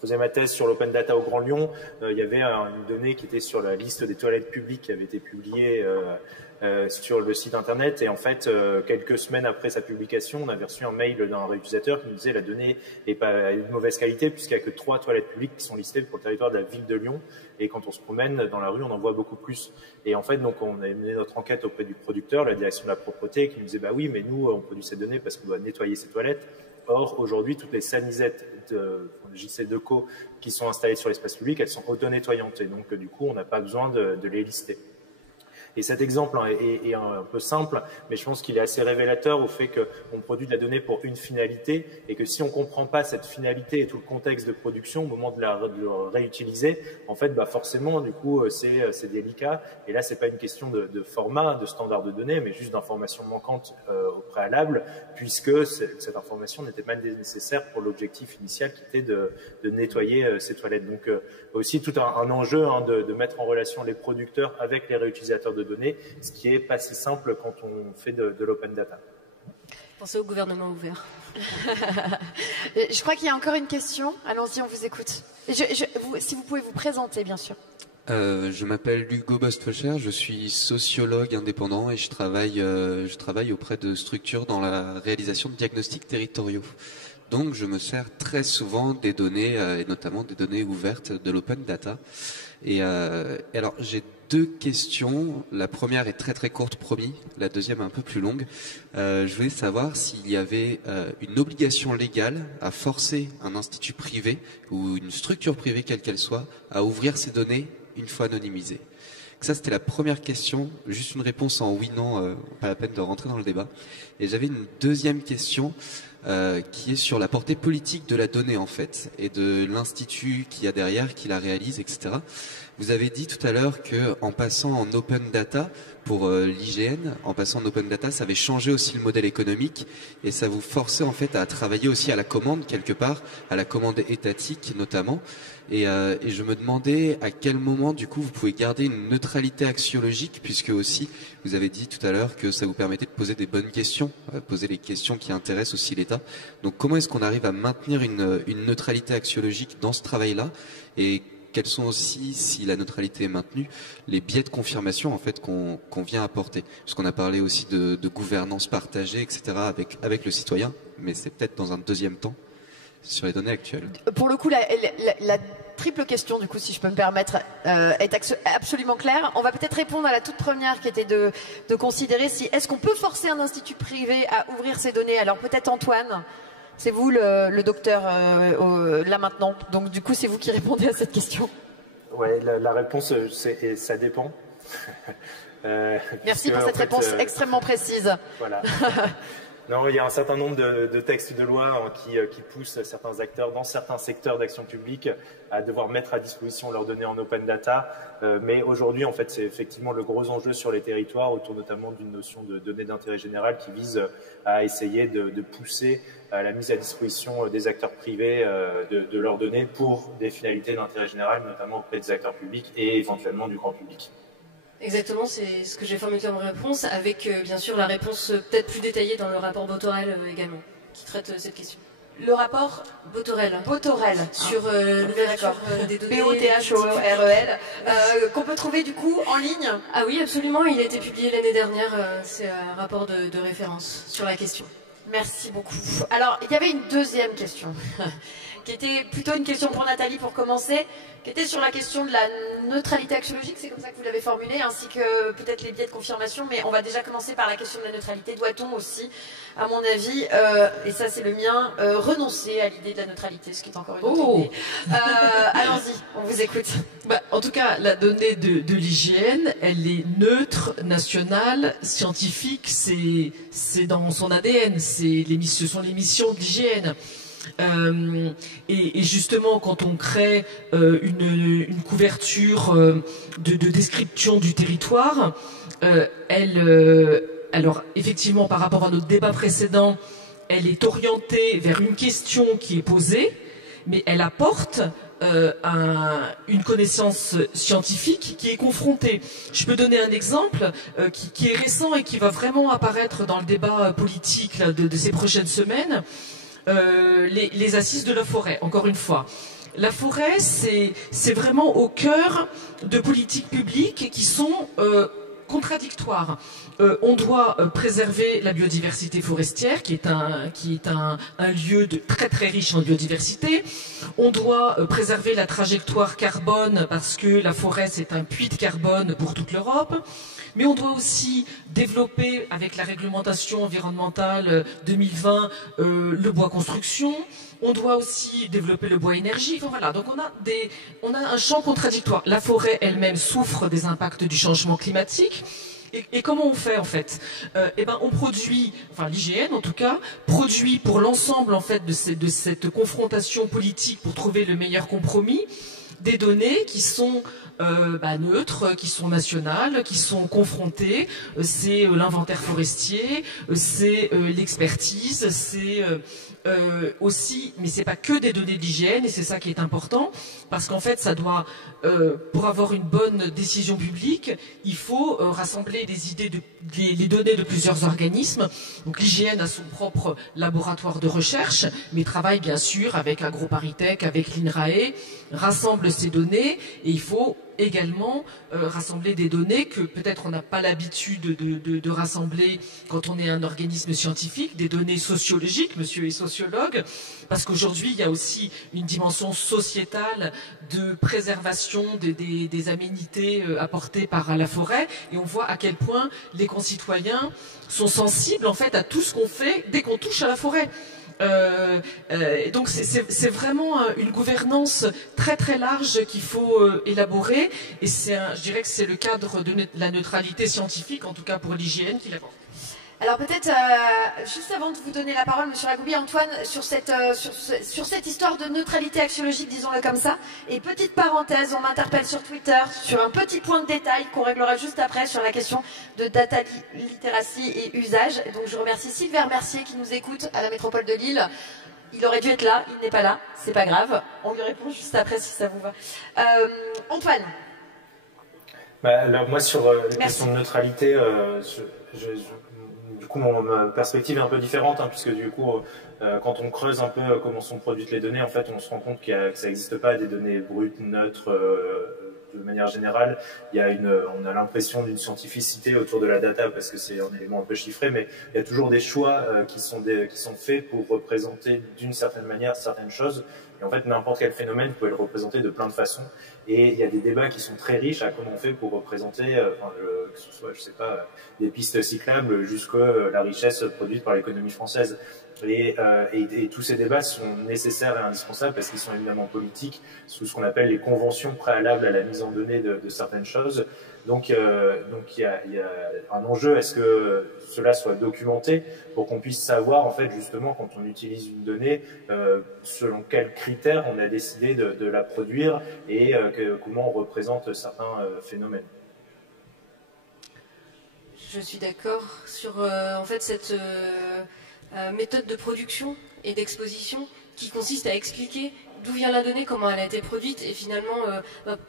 faisais ma thèse sur l'open data au Grand Lyon, il y avait une donnée qui était sur la liste des toilettes publiques qui avait été publiée sur le site internet, et en fait quelques semaines après sa publication, on avait reçu un mail d'un réutilisateur qui nous disait la donnée n'est pas de mauvaise qualité puisqu'il n'y a que 3 toilettes publiques qui sont listées pour le territoire de la ville de Lyon, et quand on se promène dans la rue on en voit beaucoup plus. Et en fait donc on a mené notre enquête auprès du producteur, la direction de la propreté, qui nous disait bah oui mais nous on produit ces données parce qu'on doit nettoyer ces toilettes. Or aujourd'hui toutes les sanisettes de JC Deco qui sont installées sur l'espace public, elles sont auto-nettoyantes, et donc du coup on n'a pas besoin de les lister. Et cet exemple est un peu simple, mais je pense qu'il est assez révélateur au fait qu'on produit de la donnée pour une finalité, et que si on ne comprend pas cette finalité et tout le contexte de production au moment de la réutiliser, en fait, forcément, du coup, c'est délicat. Et là, c'est pas une question de format, de standard de données, mais juste d'informations manquantes au préalable, puisque cette information n'était pas nécessaire pour l'objectif initial qui était de nettoyer ces toilettes. Donc, aussi tout un enjeu de mettre en relation les producteurs avec les réutilisateurs de données, ce qui n'est pas si simple quand on fait de l'open data. Pensez au gouvernement ouvert. Je crois qu'il y a encore une question. Allons-y, on vous écoute. Si vous pouvez vous présenter, bien sûr. Je m'appelle Hugo Bostfelscher, je suis sociologue indépendant et je travaille auprès de structures dans la réalisation de diagnostics territoriaux. Donc je me sers très souvent des données, et notamment des données ouvertes de l'open data. Et alors j'ai 2 questions. La première est très très courte, promis. La deuxième est un peu plus longue. Je voulais savoir s'il y avait une obligation légale à forcer un institut privé ou une structure privée, quelle qu'elle soit, à ouvrir ces données une fois anonymisées. Ça, c'était la première question. Juste une réponse en oui/non, pas la peine de rentrer dans le débat. Et j'avais une deuxième question qui est sur la portée politique de la donnée, en fait, et de l'institut qu'il y a derrière, qui la réalise, etc. Vous avez dit tout à l'heure que en passant en open data pour l'IGN, en passant en open data, ça avait changé aussi le modèle économique, et ça vous forçait en fait à travailler aussi à la commande quelque part, à la commande étatique notamment. Et je me demandais à quel moment du coup vous pouvez garder une neutralité axiologique, puisque aussi vous avez dit tout à l'heure que ça vous permettait de poser des bonnes questions, poser les questions qui intéressent aussi l'État. Donc comment est-ce qu'on arrive à maintenir une neutralité axiologique dans ce travail-là, et quels sont aussi, si la neutralité est maintenue, les biais de confirmation en fait qu'on vient apporter, puisqu'on a parlé aussi de gouvernance partagée, etc. avec le citoyen, mais c'est peut-être dans un deuxième temps sur les données actuelles. Pour le coup, la triple question, du coup, si je peux me permettre, est absolument claire. On va peut-être répondre à la toute première, qui était de considérer si est-ce qu'on peut forcer un institut privé à ouvrir ses données. Alors peut-être Antoine, C'est vous le docteur là maintenant. Donc du coup, c'est vous qui répondez à cette question. Ouais, la réponse, ça dépend. Merci pour cette réponse extrêmement précise. Voilà. Non, il y a un certain nombre de textes de loi qui poussent certains acteurs dans certains secteurs d'action publique à devoir mettre à disposition leurs données en open data. Mais aujourd'hui, en fait, c'est effectivement le gros enjeu sur les territoires, autour notamment d'une notion de données d'intérêt général qui vise à essayer de pousser à la mise à disposition des acteurs privés de leurs données pour des finalités d'intérêt général, notamment auprès des acteurs publics et éventuellement du grand public. Exactement, c'est ce que j'ai formulé comme réponse, avec bien sûr la réponse peut-être plus détaillée dans le rapport Botorel également, qui traite cette question. Le rapport Botorel. Sur l'ouverture des données. BOTHOREL, qu'on peut trouver du coup en ligne. Ah oui, absolument, il a été publié l'année dernière, c'est un rapport de référence sur la question. Merci beaucoup. Alors, il y avait une deuxième question, qui était plutôt une question pour Nathalie pour commencer, qui était sur la question de la neutralité axiologique, c'est comme ça que vous l'avez formulé, ainsi que peut-être les biais de confirmation, mais on va déjà commencer par la question de la neutralité. Doit-on aussi, à mon avis, et ça c'est le mien, renoncer à l'idée de la neutralité, ce qui est encore une autre idée. Allons-y, on vous écoute. En tout cas, la donnée de l'IGN, elle est neutre, nationale, scientifique, c'est dans son ADN, ce sont les missions de l'IGN. Et justement, quand on crée une couverture de description du territoire, alors effectivement, par rapport à notre débat précédent, elle est orientée vers une question qui est posée, mais elle apporte une connaissance scientifique qui est confrontée. Je peux donner un exemple qui est récent et qui va vraiment apparaître dans le débat politique là, de ces prochaines semaines. Les assises de la forêt, encore une fois. La forêt, c'est vraiment au cœur de politiques publiques qui sont contradictoires. On doit préserver la biodiversité forestière, qui est un lieu très très riche en biodiversité. On doit préserver la trajectoire carbone parce que la forêt, c'est un puits de carbone pour toute l'Europe. Mais on doit aussi développer, avec la réglementation environnementale 2020, le bois construction. On doit aussi développer le bois énergie. Enfin, voilà. Donc on a un champ contradictoire. La forêt elle-même souffre des impacts du changement climatique. Et comment on fait en fait on produit, enfin l'IGN en tout cas, produit pour l'ensemble en fait de cette confrontation politique pour trouver le meilleur compromis des données qui sont neutres, qui sont nationales, qui sont confrontées. C'est l'inventaire forestier, c'est l'expertise, c'est aussi, mais c'est pas que des données d'hygiène, et c'est ça qui est important, parce qu'en fait, ça doit, pour avoir une bonne décision publique, il faut rassembler des idées, les données de plusieurs organismes. Donc l'IGN a son propre laboratoire de recherche, mais travaille bien sûr avec AgroParisTech, avec l'INRAE, rassemble ces données, et il faut également rassembler des données que peut-être on n'a pas l'habitude de rassembler quand on est un organisme scientifique, des données sociologiques, monsieur est sociologue, parce qu'aujourd'hui il y a aussi une dimension sociétale de préservation des aménités apportées par la forêt, et on voit à quel point les concitoyens sont sensibles en fait à tout ce qu'on fait dès qu'on touche à la forêt. Donc c'est vraiment une gouvernance très très large qu'il faut élaborer, et je dirais que c'est le cadre de la neutralité scientifique, en tout cas pour l'IGN, qui l'apporte. Alors peut-être, juste avant de vous donner la parole, Monsieur Ragoubi, Antoine, sur cette histoire de neutralité axiologique, disons-le comme ça, et petite parenthèse, on m'interpelle sur Twitter sur un petit point de détail qu'on réglera juste après sur la question de data literacy et usage. Donc je remercie Sylvain Mercier qui nous écoute à la métropole de Lille. Il aurait dû être là, il n'est pas là, c'est pas grave. On lui répond juste après si ça vous va. Antoine. Alors moi sur la question de neutralité, du coup, ma perspective est un peu différente, puisque du coup, quand on creuse un peu comment sont produites les données, en fait, on se rend compte que ça n'existe pas des données brutes, neutres, de manière générale. On a l'impression d'une scientificité autour de la data, parce que c'est un élément un peu chiffré, mais il y a toujours des choix qui sont faits pour représenter d'une certaine manière certaines choses. Et Et en fait, n'importe quel phénomène, vous pouvez le représenter de plein de façons. Et il y a des débats qui sont très riches à comment on fait pour représenter, que ce soit, je sais pas, des pistes cyclables jusqu'à la richesse produite par l'économie française. Et tous ces débats sont nécessaires et indispensables parce qu'ils sont évidemment politiques, sous ce qu'on appelle les conventions préalables à la mise en donnée de certaines choses. Donc il y a un enjeu, est-ce que cela soit documenté pour qu'on puisse savoir, en fait, justement, quand on utilise une donnée, selon quels critères on a décidé de la produire et comment on représente certains phénomènes. Je suis d'accord sur en fait cette méthode de production et d'exposition qui consiste à expliquer d'où vient la donnée, comment elle a été produite, et finalement,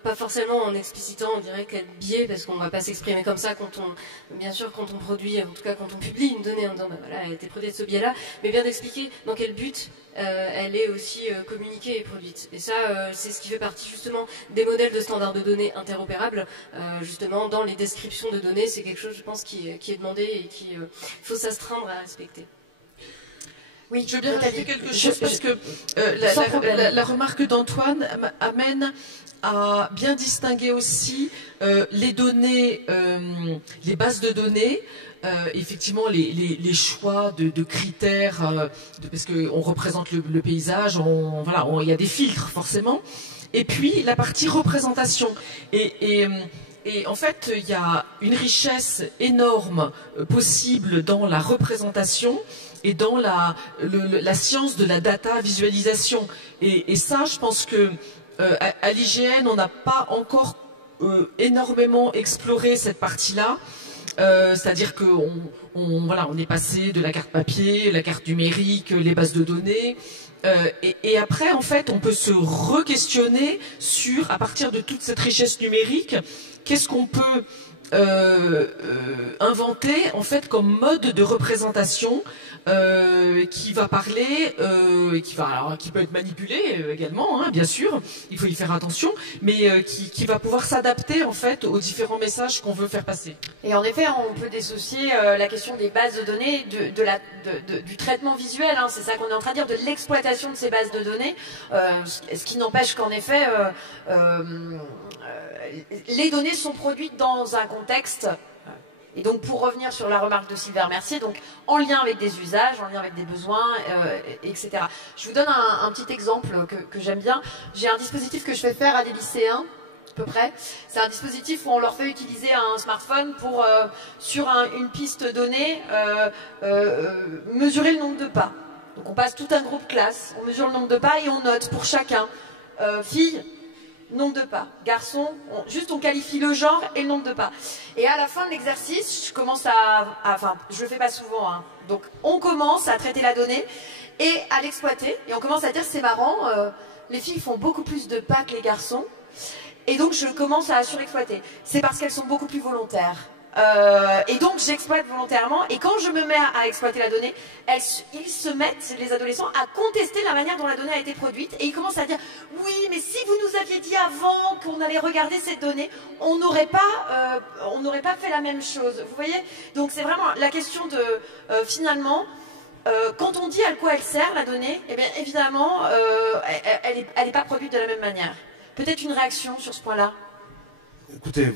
pas forcément en explicitant, on dirait quel biais, parce qu'on ne va pas s'exprimer comme ça quand on produit, en tout cas quand on publie une donnée en disant, voilà, elle a été produite de ce biais-là, mais bien d'expliquer dans quel but elle est aussi communiquée et produite. Et ça, c'est ce qui fait partie justement des modèles de standards de données interopérables, justement dans les descriptions de données, c'est quelque chose, je pense, qui est demandé et qu'il faut s'astreindre à respecter. Oui, je veux bien rajouter quelque chose parce que la remarque d'Antoine amène à bien distinguer aussi les données, les bases de données, effectivement les choix de critères, parce qu'on représente le paysage, voilà, il y a des filtres forcément, et puis la partie représentation. Et en fait, il y a une richesse énorme possible dans la représentation et dans la science de la data visualisation. Et ça, je pense que à l'IGN, on n'a pas encore énormément exploré cette partie-là. C'est-à-dire qu'on on est passé de la carte papier, la carte numérique, les bases de données. Et après, en fait, on peut se re-questionner sur, à partir de toute cette richesse numérique, qu'est-ce qu'on peut inventer en fait comme mode de représentation qui va parler, qui peut être manipulé également, hein, bien sûr, il faut y faire attention, mais qui va pouvoir s'adapter en fait aux différents messages qu'on veut faire passer. Et en effet, on peut dissocier la question des bases de données du traitement visuel, hein, c'est ça qu'on est en train de dire, de l'exploitation de ces bases de données, ce qui n'empêche qu'en effet, les données sont produites dans un contexte. Et donc, pour revenir sur la remarque de Sylvain Mercier, donc en lien avec des usages, en lien avec des besoins, etc. Je vous donne un petit exemple que j'aime bien. J'ai un dispositif que je fais faire à des lycéens, à peu près. C'est un dispositif où on leur fait utiliser un smartphone pour, sur une piste donnée, mesurer le nombre de pas. Donc, on passe tout un groupe classe, on mesure le nombre de pas et on note pour chacun. Fille, nombre de pas. Garçon, juste on qualifie le genre et le nombre de pas. Et à la fin de l'exercice, je commence enfin, je le fais pas souvent, hein. Donc on commence à traiter la donnée et à l'exploiter. Et on commence à dire, c'est marrant, les filles font beaucoup plus de pas que les garçons. Et donc je commence à surexploiter. C'est parce qu'elles sont beaucoup plus volontaires. Et donc j'exploite volontairement, et quand je me mets à exploiter la donnée, ils se mettent, les adolescents, à contester la manière dont la donnée a été produite, et ils commencent à dire oui, mais si vous nous aviez dit avant qu'on allait regarder cette donnée, on n'aurait pas fait la même chose. Vous voyez? Donc c'est vraiment la question de finalement, quand on dit à quoi elle sert la donnée, eh bien évidemment elle n'est pas produite de la même manière. Peut-être une réaction sur ce point-là? Écoutez,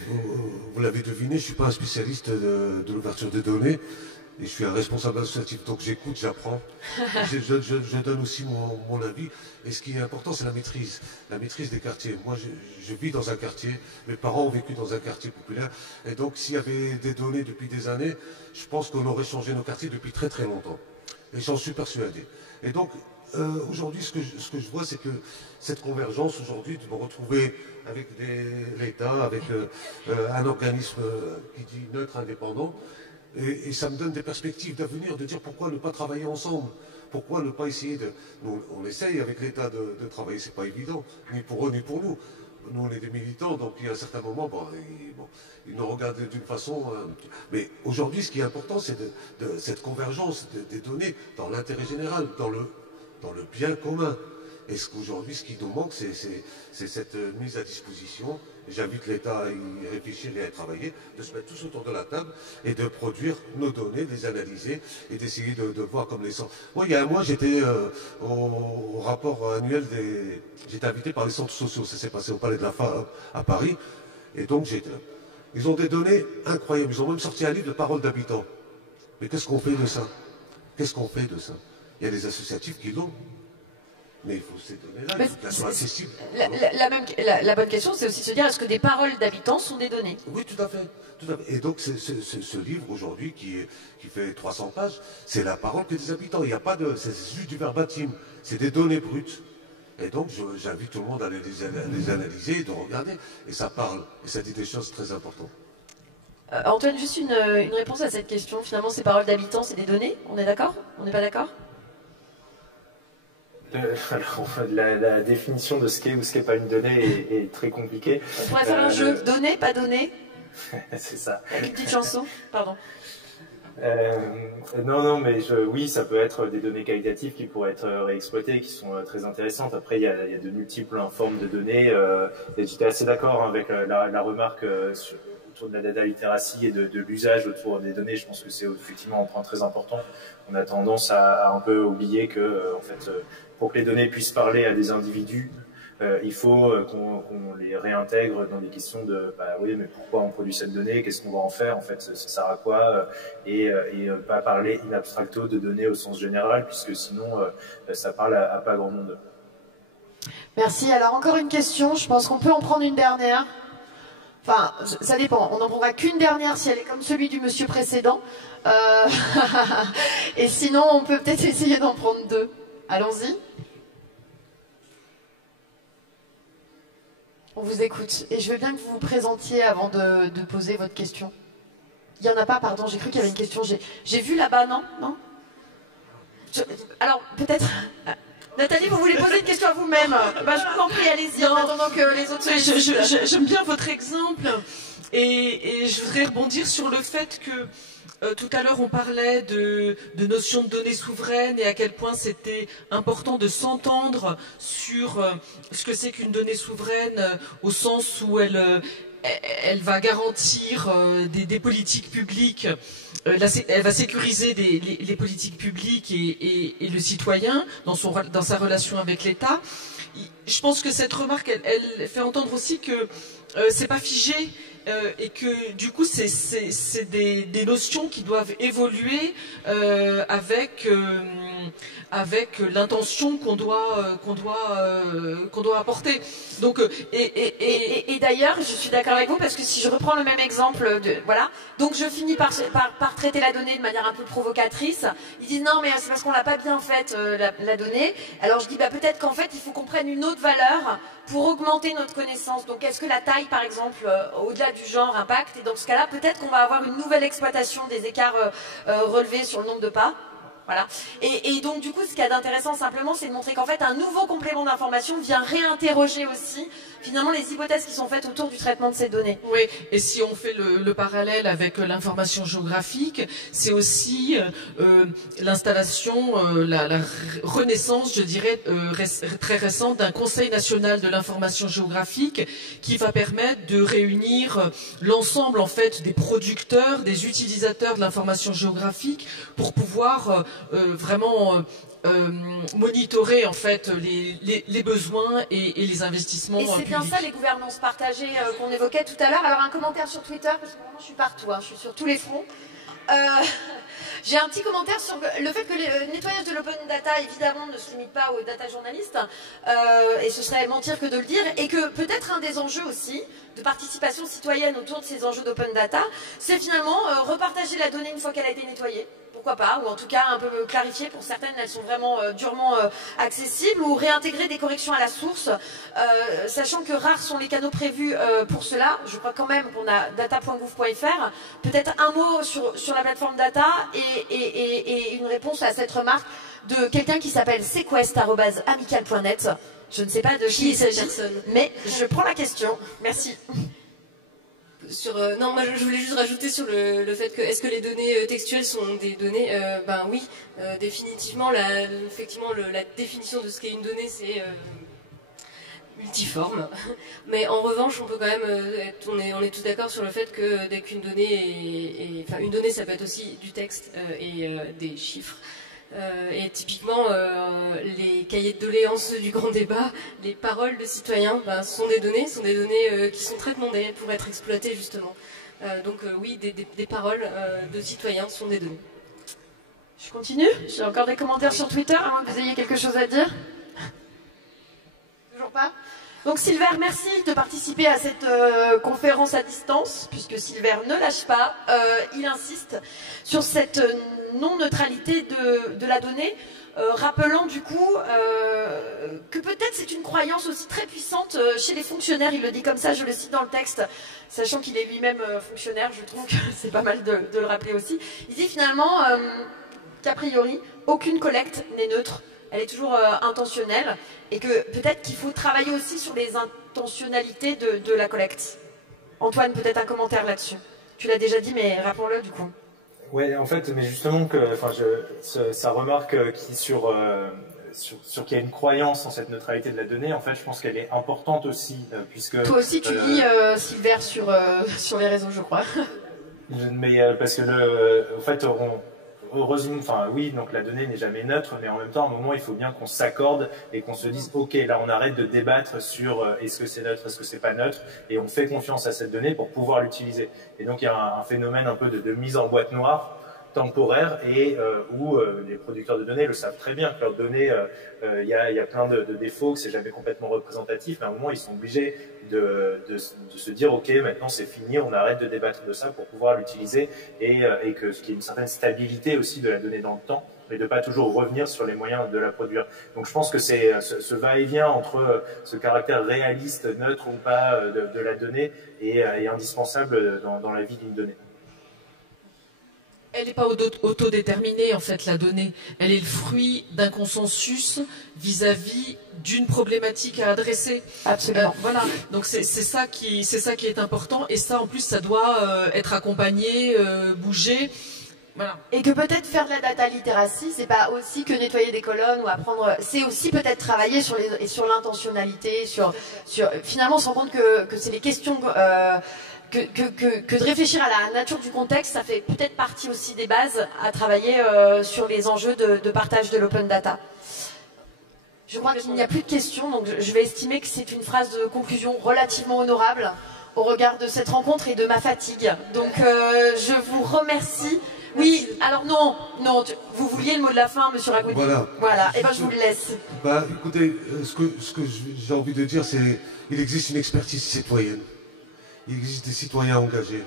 vous l'avez deviné, je ne suis pas un spécialiste de l'ouverture des données, et je suis un responsable associatif, donc j'écoute, j'apprends, je donne aussi mon avis, et ce qui est important, c'est la maîtrise des quartiers. Moi, je vis dans un quartier, mes parents ont vécu dans un quartier populaire, et donc s'il y avait des données depuis des années, je pense qu'on aurait changé nos quartiers depuis très très longtemps, et j'en suis persuadé. Et donc, aujourd'hui, ce que je vois, c'est que cette convergence, aujourd'hui, de me retrouver avec l'État, avec un organisme qui dit neutre, indépendant, et ça me donne des perspectives d'avenir, de dire pourquoi ne pas travailler ensemble, pourquoi ne pas essayer de... On essaye avec l'État de travailler, c'est pas évident, ni pour eux, ni pour nous. Nous, on est des militants, donc il y a un certain moment, ils nous regardent d'une façon... mais aujourd'hui, ce qui est important, c'est cette convergence des données dans l'intérêt général, dans le bien commun. Et qu'aujourd'hui, ce qui nous manque, c'est cette mise à disposition. J'invite l'État à y réfléchir et à y travailler, de se mettre tous autour de la table et de produire nos données, de les analyser et d'essayer de voir comme les centres. Moi, il y a un mois, j'étais au rapport annuel des... J'étais invité par les centres sociaux. Ça s'est passé au Palais de la Femme à Paris. Et donc, j'étais là. Ils ont des données incroyables. Ils ont même sorti un livre de paroles d'habitants. Mais qu'est-ce qu'on fait de ça? Qu'est-ce qu'on fait de ça? Il y a des associatifs qui l'ont. Mais il faut ces données-là, il faut qu'elles soient accessibles. La bonne question, c'est aussi de se dire, est-ce que des paroles d'habitants sont des données? Oui, tout à fait. Tout à fait. Et donc, ce livre, aujourd'hui, qui fait 300 pages, c'est la parole que des habitants. Il n'y a pas de... C'est juste du verbatim. C'est des données brutes. Et donc, j'invite tout le monde à les analyser, de regarder. Et ça parle. Et ça dit des choses très importantes. Antoine, juste une réponse à cette question. Finalement, ces paroles d'habitants, c'est des données? On est d'accord? On n'est pas d'accord? Alors, la définition de ce qu'est ou ce qu'est pas une donnée est très compliquée. On pourrait faire un jeu. Donner, pas donner? C'est ça. Avec une petite chanson? Pardon. Non, mais oui, ça peut être des données qualitatives qui pourraient être réexploitées, qui sont très intéressantes. Après, il y a de multiples formes de données. Et j'étais assez d'accord avec la remarque autour de la data literacy et de l'usage autour des données. Je pense que c'est effectivement un point très important. On a tendance à un peu oublier que, en fait, pour que les données puissent parler à des individus, il faut qu'on les réintègre dans des questions de oui, mais pourquoi on produit cette donnée, qu'est-ce qu'on va en faire, en fait, ça sert à quoi, et pas parler in abstracto de données au sens général, puisque sinon ça parle à pas grand monde. Merci. Alors encore une question, je pense qu'on peut en prendre une dernière. Enfin, ça dépend, on n'en prendra qu'une dernière si elle est comme celui du monsieur précédent. Et sinon, on peut peut-être essayer d'en prendre deux. Allons-y. On vous écoute. Et je veux bien que vous vous présentiez avant de poser votre question. Il n'y en a pas, pardon, j'ai cru qu'il y avait une question. J'ai vu là-bas, non? Alors, peut-être... Nathalie, vous voulez poser une question à vous-même? Je vous en prie, allez-y, en attendant que les autres... J'aime bien votre exemple. Et je voudrais rebondir sur le fait que tout à l'heure on parlait de notion de données souveraines et à quel point c'était important de s'entendre sur ce que c'est qu'une donnée souveraine au sens où elle va garantir des politiques publiques, elle va sécuriser les politiques publiques et le citoyen dans sa relation avec l'État. Je pense que cette remarque, elle fait entendre aussi que c'est pas figé et que du coup c'est des notions qui doivent évoluer avec l'intention qu'on doit apporter. Donc et d'ailleurs, je suis d'accord avec vous parce que si je reprends le même exemple, voilà, donc je finis par traiter la donnée de manière un peu provocatrice. Ils disent non mais c'est parce qu'on l'a pas bien faite la donnée. Alors je dis peut-être qu'en fait il faut qu'on prenne une autre valeur pour augmenter notre connaissance. Donc est-ce que la taille par exemple au-delà du genre impacte, et dans ce cas-là peut-être qu'on va avoir une nouvelle exploitation des écarts relevés sur le nombre de pas. Voilà. Et donc du coup, ce qu'il y a d'intéressant simplement, c'est de montrer qu'en fait, un nouveau complément d'information vient réinterroger aussi finalement les hypothèses qui sont faites autour du traitement de ces données. Oui, et si on fait le parallèle avec l'information géographique, c'est aussi l'installation, la renaissance, je dirais, très récente d'un Conseil national de l'information géographique qui va permettre de réunir l'ensemble en fait des producteurs, des utilisateurs de l'information géographique pour pouvoir vraiment monitorer en fait les besoins et les investissements. Et c'est bien ça les gouvernances partagées qu'on évoquait tout à l'heure. Alors un commentaire sur Twitter, parce que vraiment je suis partout, je suis sur tous les fronts. J'ai un petit commentaire sur le fait que le nettoyage de l'open data, évidemment, ne se limite pas aux data journalistes, et ce serait mentir que de le dire, et que peut-être un des enjeux aussi de participation citoyenne autour de ces enjeux d'open data, c'est finalement repartager la donnée une fois qu'elle a été nettoyée. Pourquoi pas, ou en tout cas un peu clarifier, pour certaines elles sont vraiment durement accessibles, ou réintégrer des corrections à la source, sachant que rares sont les canaux prévus pour cela. Je crois quand même qu'on a data.gouv.fr, peut-être un mot sur la plateforme data et une réponse à cette remarque de quelqu'un qui s'appelle sequest@amical.net. Je ne sais pas de qui il s'agit, mais je prends la question. Merci. Non, moi je voulais juste rajouter sur le fait que est-ce que les données textuelles sont des données Ben oui, définitivement. Effectivement, la définition de ce qu'est une donnée, c'est multiforme. Mais en revanche, on peut quand même on est tous d'accord sur le fait que dès qu'une donnée enfin, une donnée, ça peut être aussi du texte et des chiffres. Et typiquement, les cahiers de doléances du grand débat, les paroles de citoyens, sont des données qui sont très demandées pour être exploitées justement. Donc oui, des paroles de citoyens sont des données. Je continue. J'ai encore des commentaires sur Twitter, à moins que vous ayez quelque chose à dire. Toujours pas. Donc Silver, merci de participer à cette conférence à distance, puisque Silver ne lâche pas, il insiste sur cette non-neutralité de la donnée, rappelant du coup que peut-être c'est une croyance aussi très puissante chez les fonctionnaires, il le dit comme ça, je le cite dans le texte, sachant qu'il est lui-même fonctionnaire, je trouve que c'est pas mal de le rappeler aussi. Il dit finalement qu'a priori, aucune collecte n'est neutre. Elle est toujours intentionnelle et que peut-être qu'il faut travailler aussi sur les intentionnalités de la collecte. Antoine, peut-être un commentaire là-dessus. Tu l'as déjà dit, mais rappelons-le du coup. Ouais, en fait, mais justement ça remarque sur qu'il y a une croyance en cette neutralité de la donnée. En fait, je pense qu'elle est importante aussi, puisque toi aussi tu lis Silver sur les réseaux, je crois. Mais parce que en fait, heureusement, enfin oui, donc la donnée n'est jamais neutre, mais en même temps, à un moment, il faut bien qu'on s'accorde et qu'on se dise, ok, là, on arrête de débattre sur est-ce que c'est neutre, est-ce que c'est pas neutre, et on fait confiance à cette donnée pour pouvoir l'utiliser. Et donc, il y a un phénomène un peu de mise en boîte noire temporaire et où les producteurs de données le savent très bien que leurs données, il y a plein de défauts, que c'est jamais complètement représentatif, mais à un moment, ils sont obligés de se dire ok, maintenant c'est fini, on arrête de débattre de ça pour pouvoir l'utiliser et que ce qui est une certaine stabilité aussi de la donnée dans le temps, mais de pas toujours revenir sur les moyens de la produire. Donc je pense que c'est ce va-et-vient entre ce caractère réaliste, neutre ou pas de la donnée est indispensable dans la vie d'une donnée. Elle n'est pas autodéterminée, en fait, la donnée. Elle est le fruit d'un consensus vis-à-vis d'une problématique à adresser. Absolument. Voilà. Donc c'est ça qui est important. Et ça, en plus, ça doit être accompagné, bouger. Voilà. Et que peut-être faire de la data literacy, c'est pas aussi que nettoyer des colonnes ou apprendre. C'est aussi peut-être travailler sur l'intentionnalité, sur finalement on se rend compte que c'est les questions. Que de réfléchir à la nature du contexte, ça fait peut-être partie aussi des bases à travailler sur les enjeux de partage de l'open data. Je crois qu'il n'y a plus de questions, donc je vais estimer que c'est une phrase de conclusion relativement honorable au regard de cette rencontre et de ma fatigue. Donc je vous remercie. Oui, alors non, vous vouliez le mot de la fin, monsieur Ragoudi. Voilà, et ben je vous le laisse. Écoutez, ce que j'ai envie de dire, c'est qu'il existe une expertise citoyenne. Il existe des citoyens engagés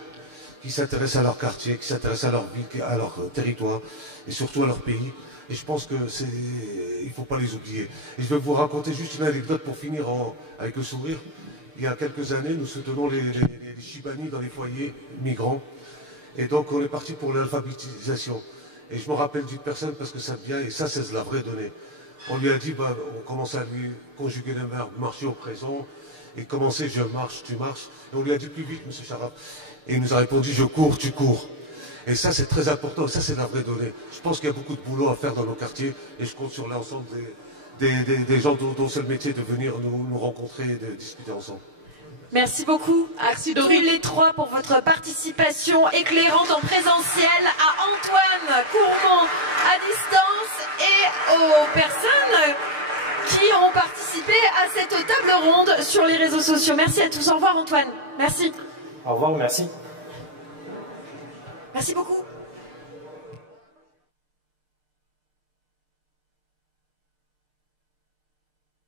qui s'intéressent à leur quartier, qui s'intéressent à leur ville, à leur territoire et surtout à leur pays. Et je pense que il ne faut pas les oublier. Et je vais vous raconter juste une anecdote pour finir avec le sourire. Il y a quelques années, nous soutenons les Chibani dans les foyers migrants. Et donc on est parti pour l'alphabétisation. Et je me rappelle d'une personne parce que ça vient, et ça c'est la vraie donnée. On lui a dit, on commence à lui conjuguer le verbe marcher au présent. Et commencer, je marche, tu marches. Et on lui a dit plus vite, monsieur Charaf. Et il nous a répondu, je cours, tu cours. Et ça, c'est très important. Ça, c'est la vraie donnée. Je pense qu'il y a beaucoup de boulot à faire dans nos quartiers. Et je compte sur l'ensemble des gens dont c'est le métier de venir nous rencontrer et de discuter ensemble. Merci beaucoup à tous les trois pour votre participation éclairante en présentiel, à Antoine Courmont à distance et aux personnes qui ont participé à cette table ronde sur les réseaux sociaux. Merci à tous. Au revoir Antoine. Merci. Au revoir, merci. Merci beaucoup.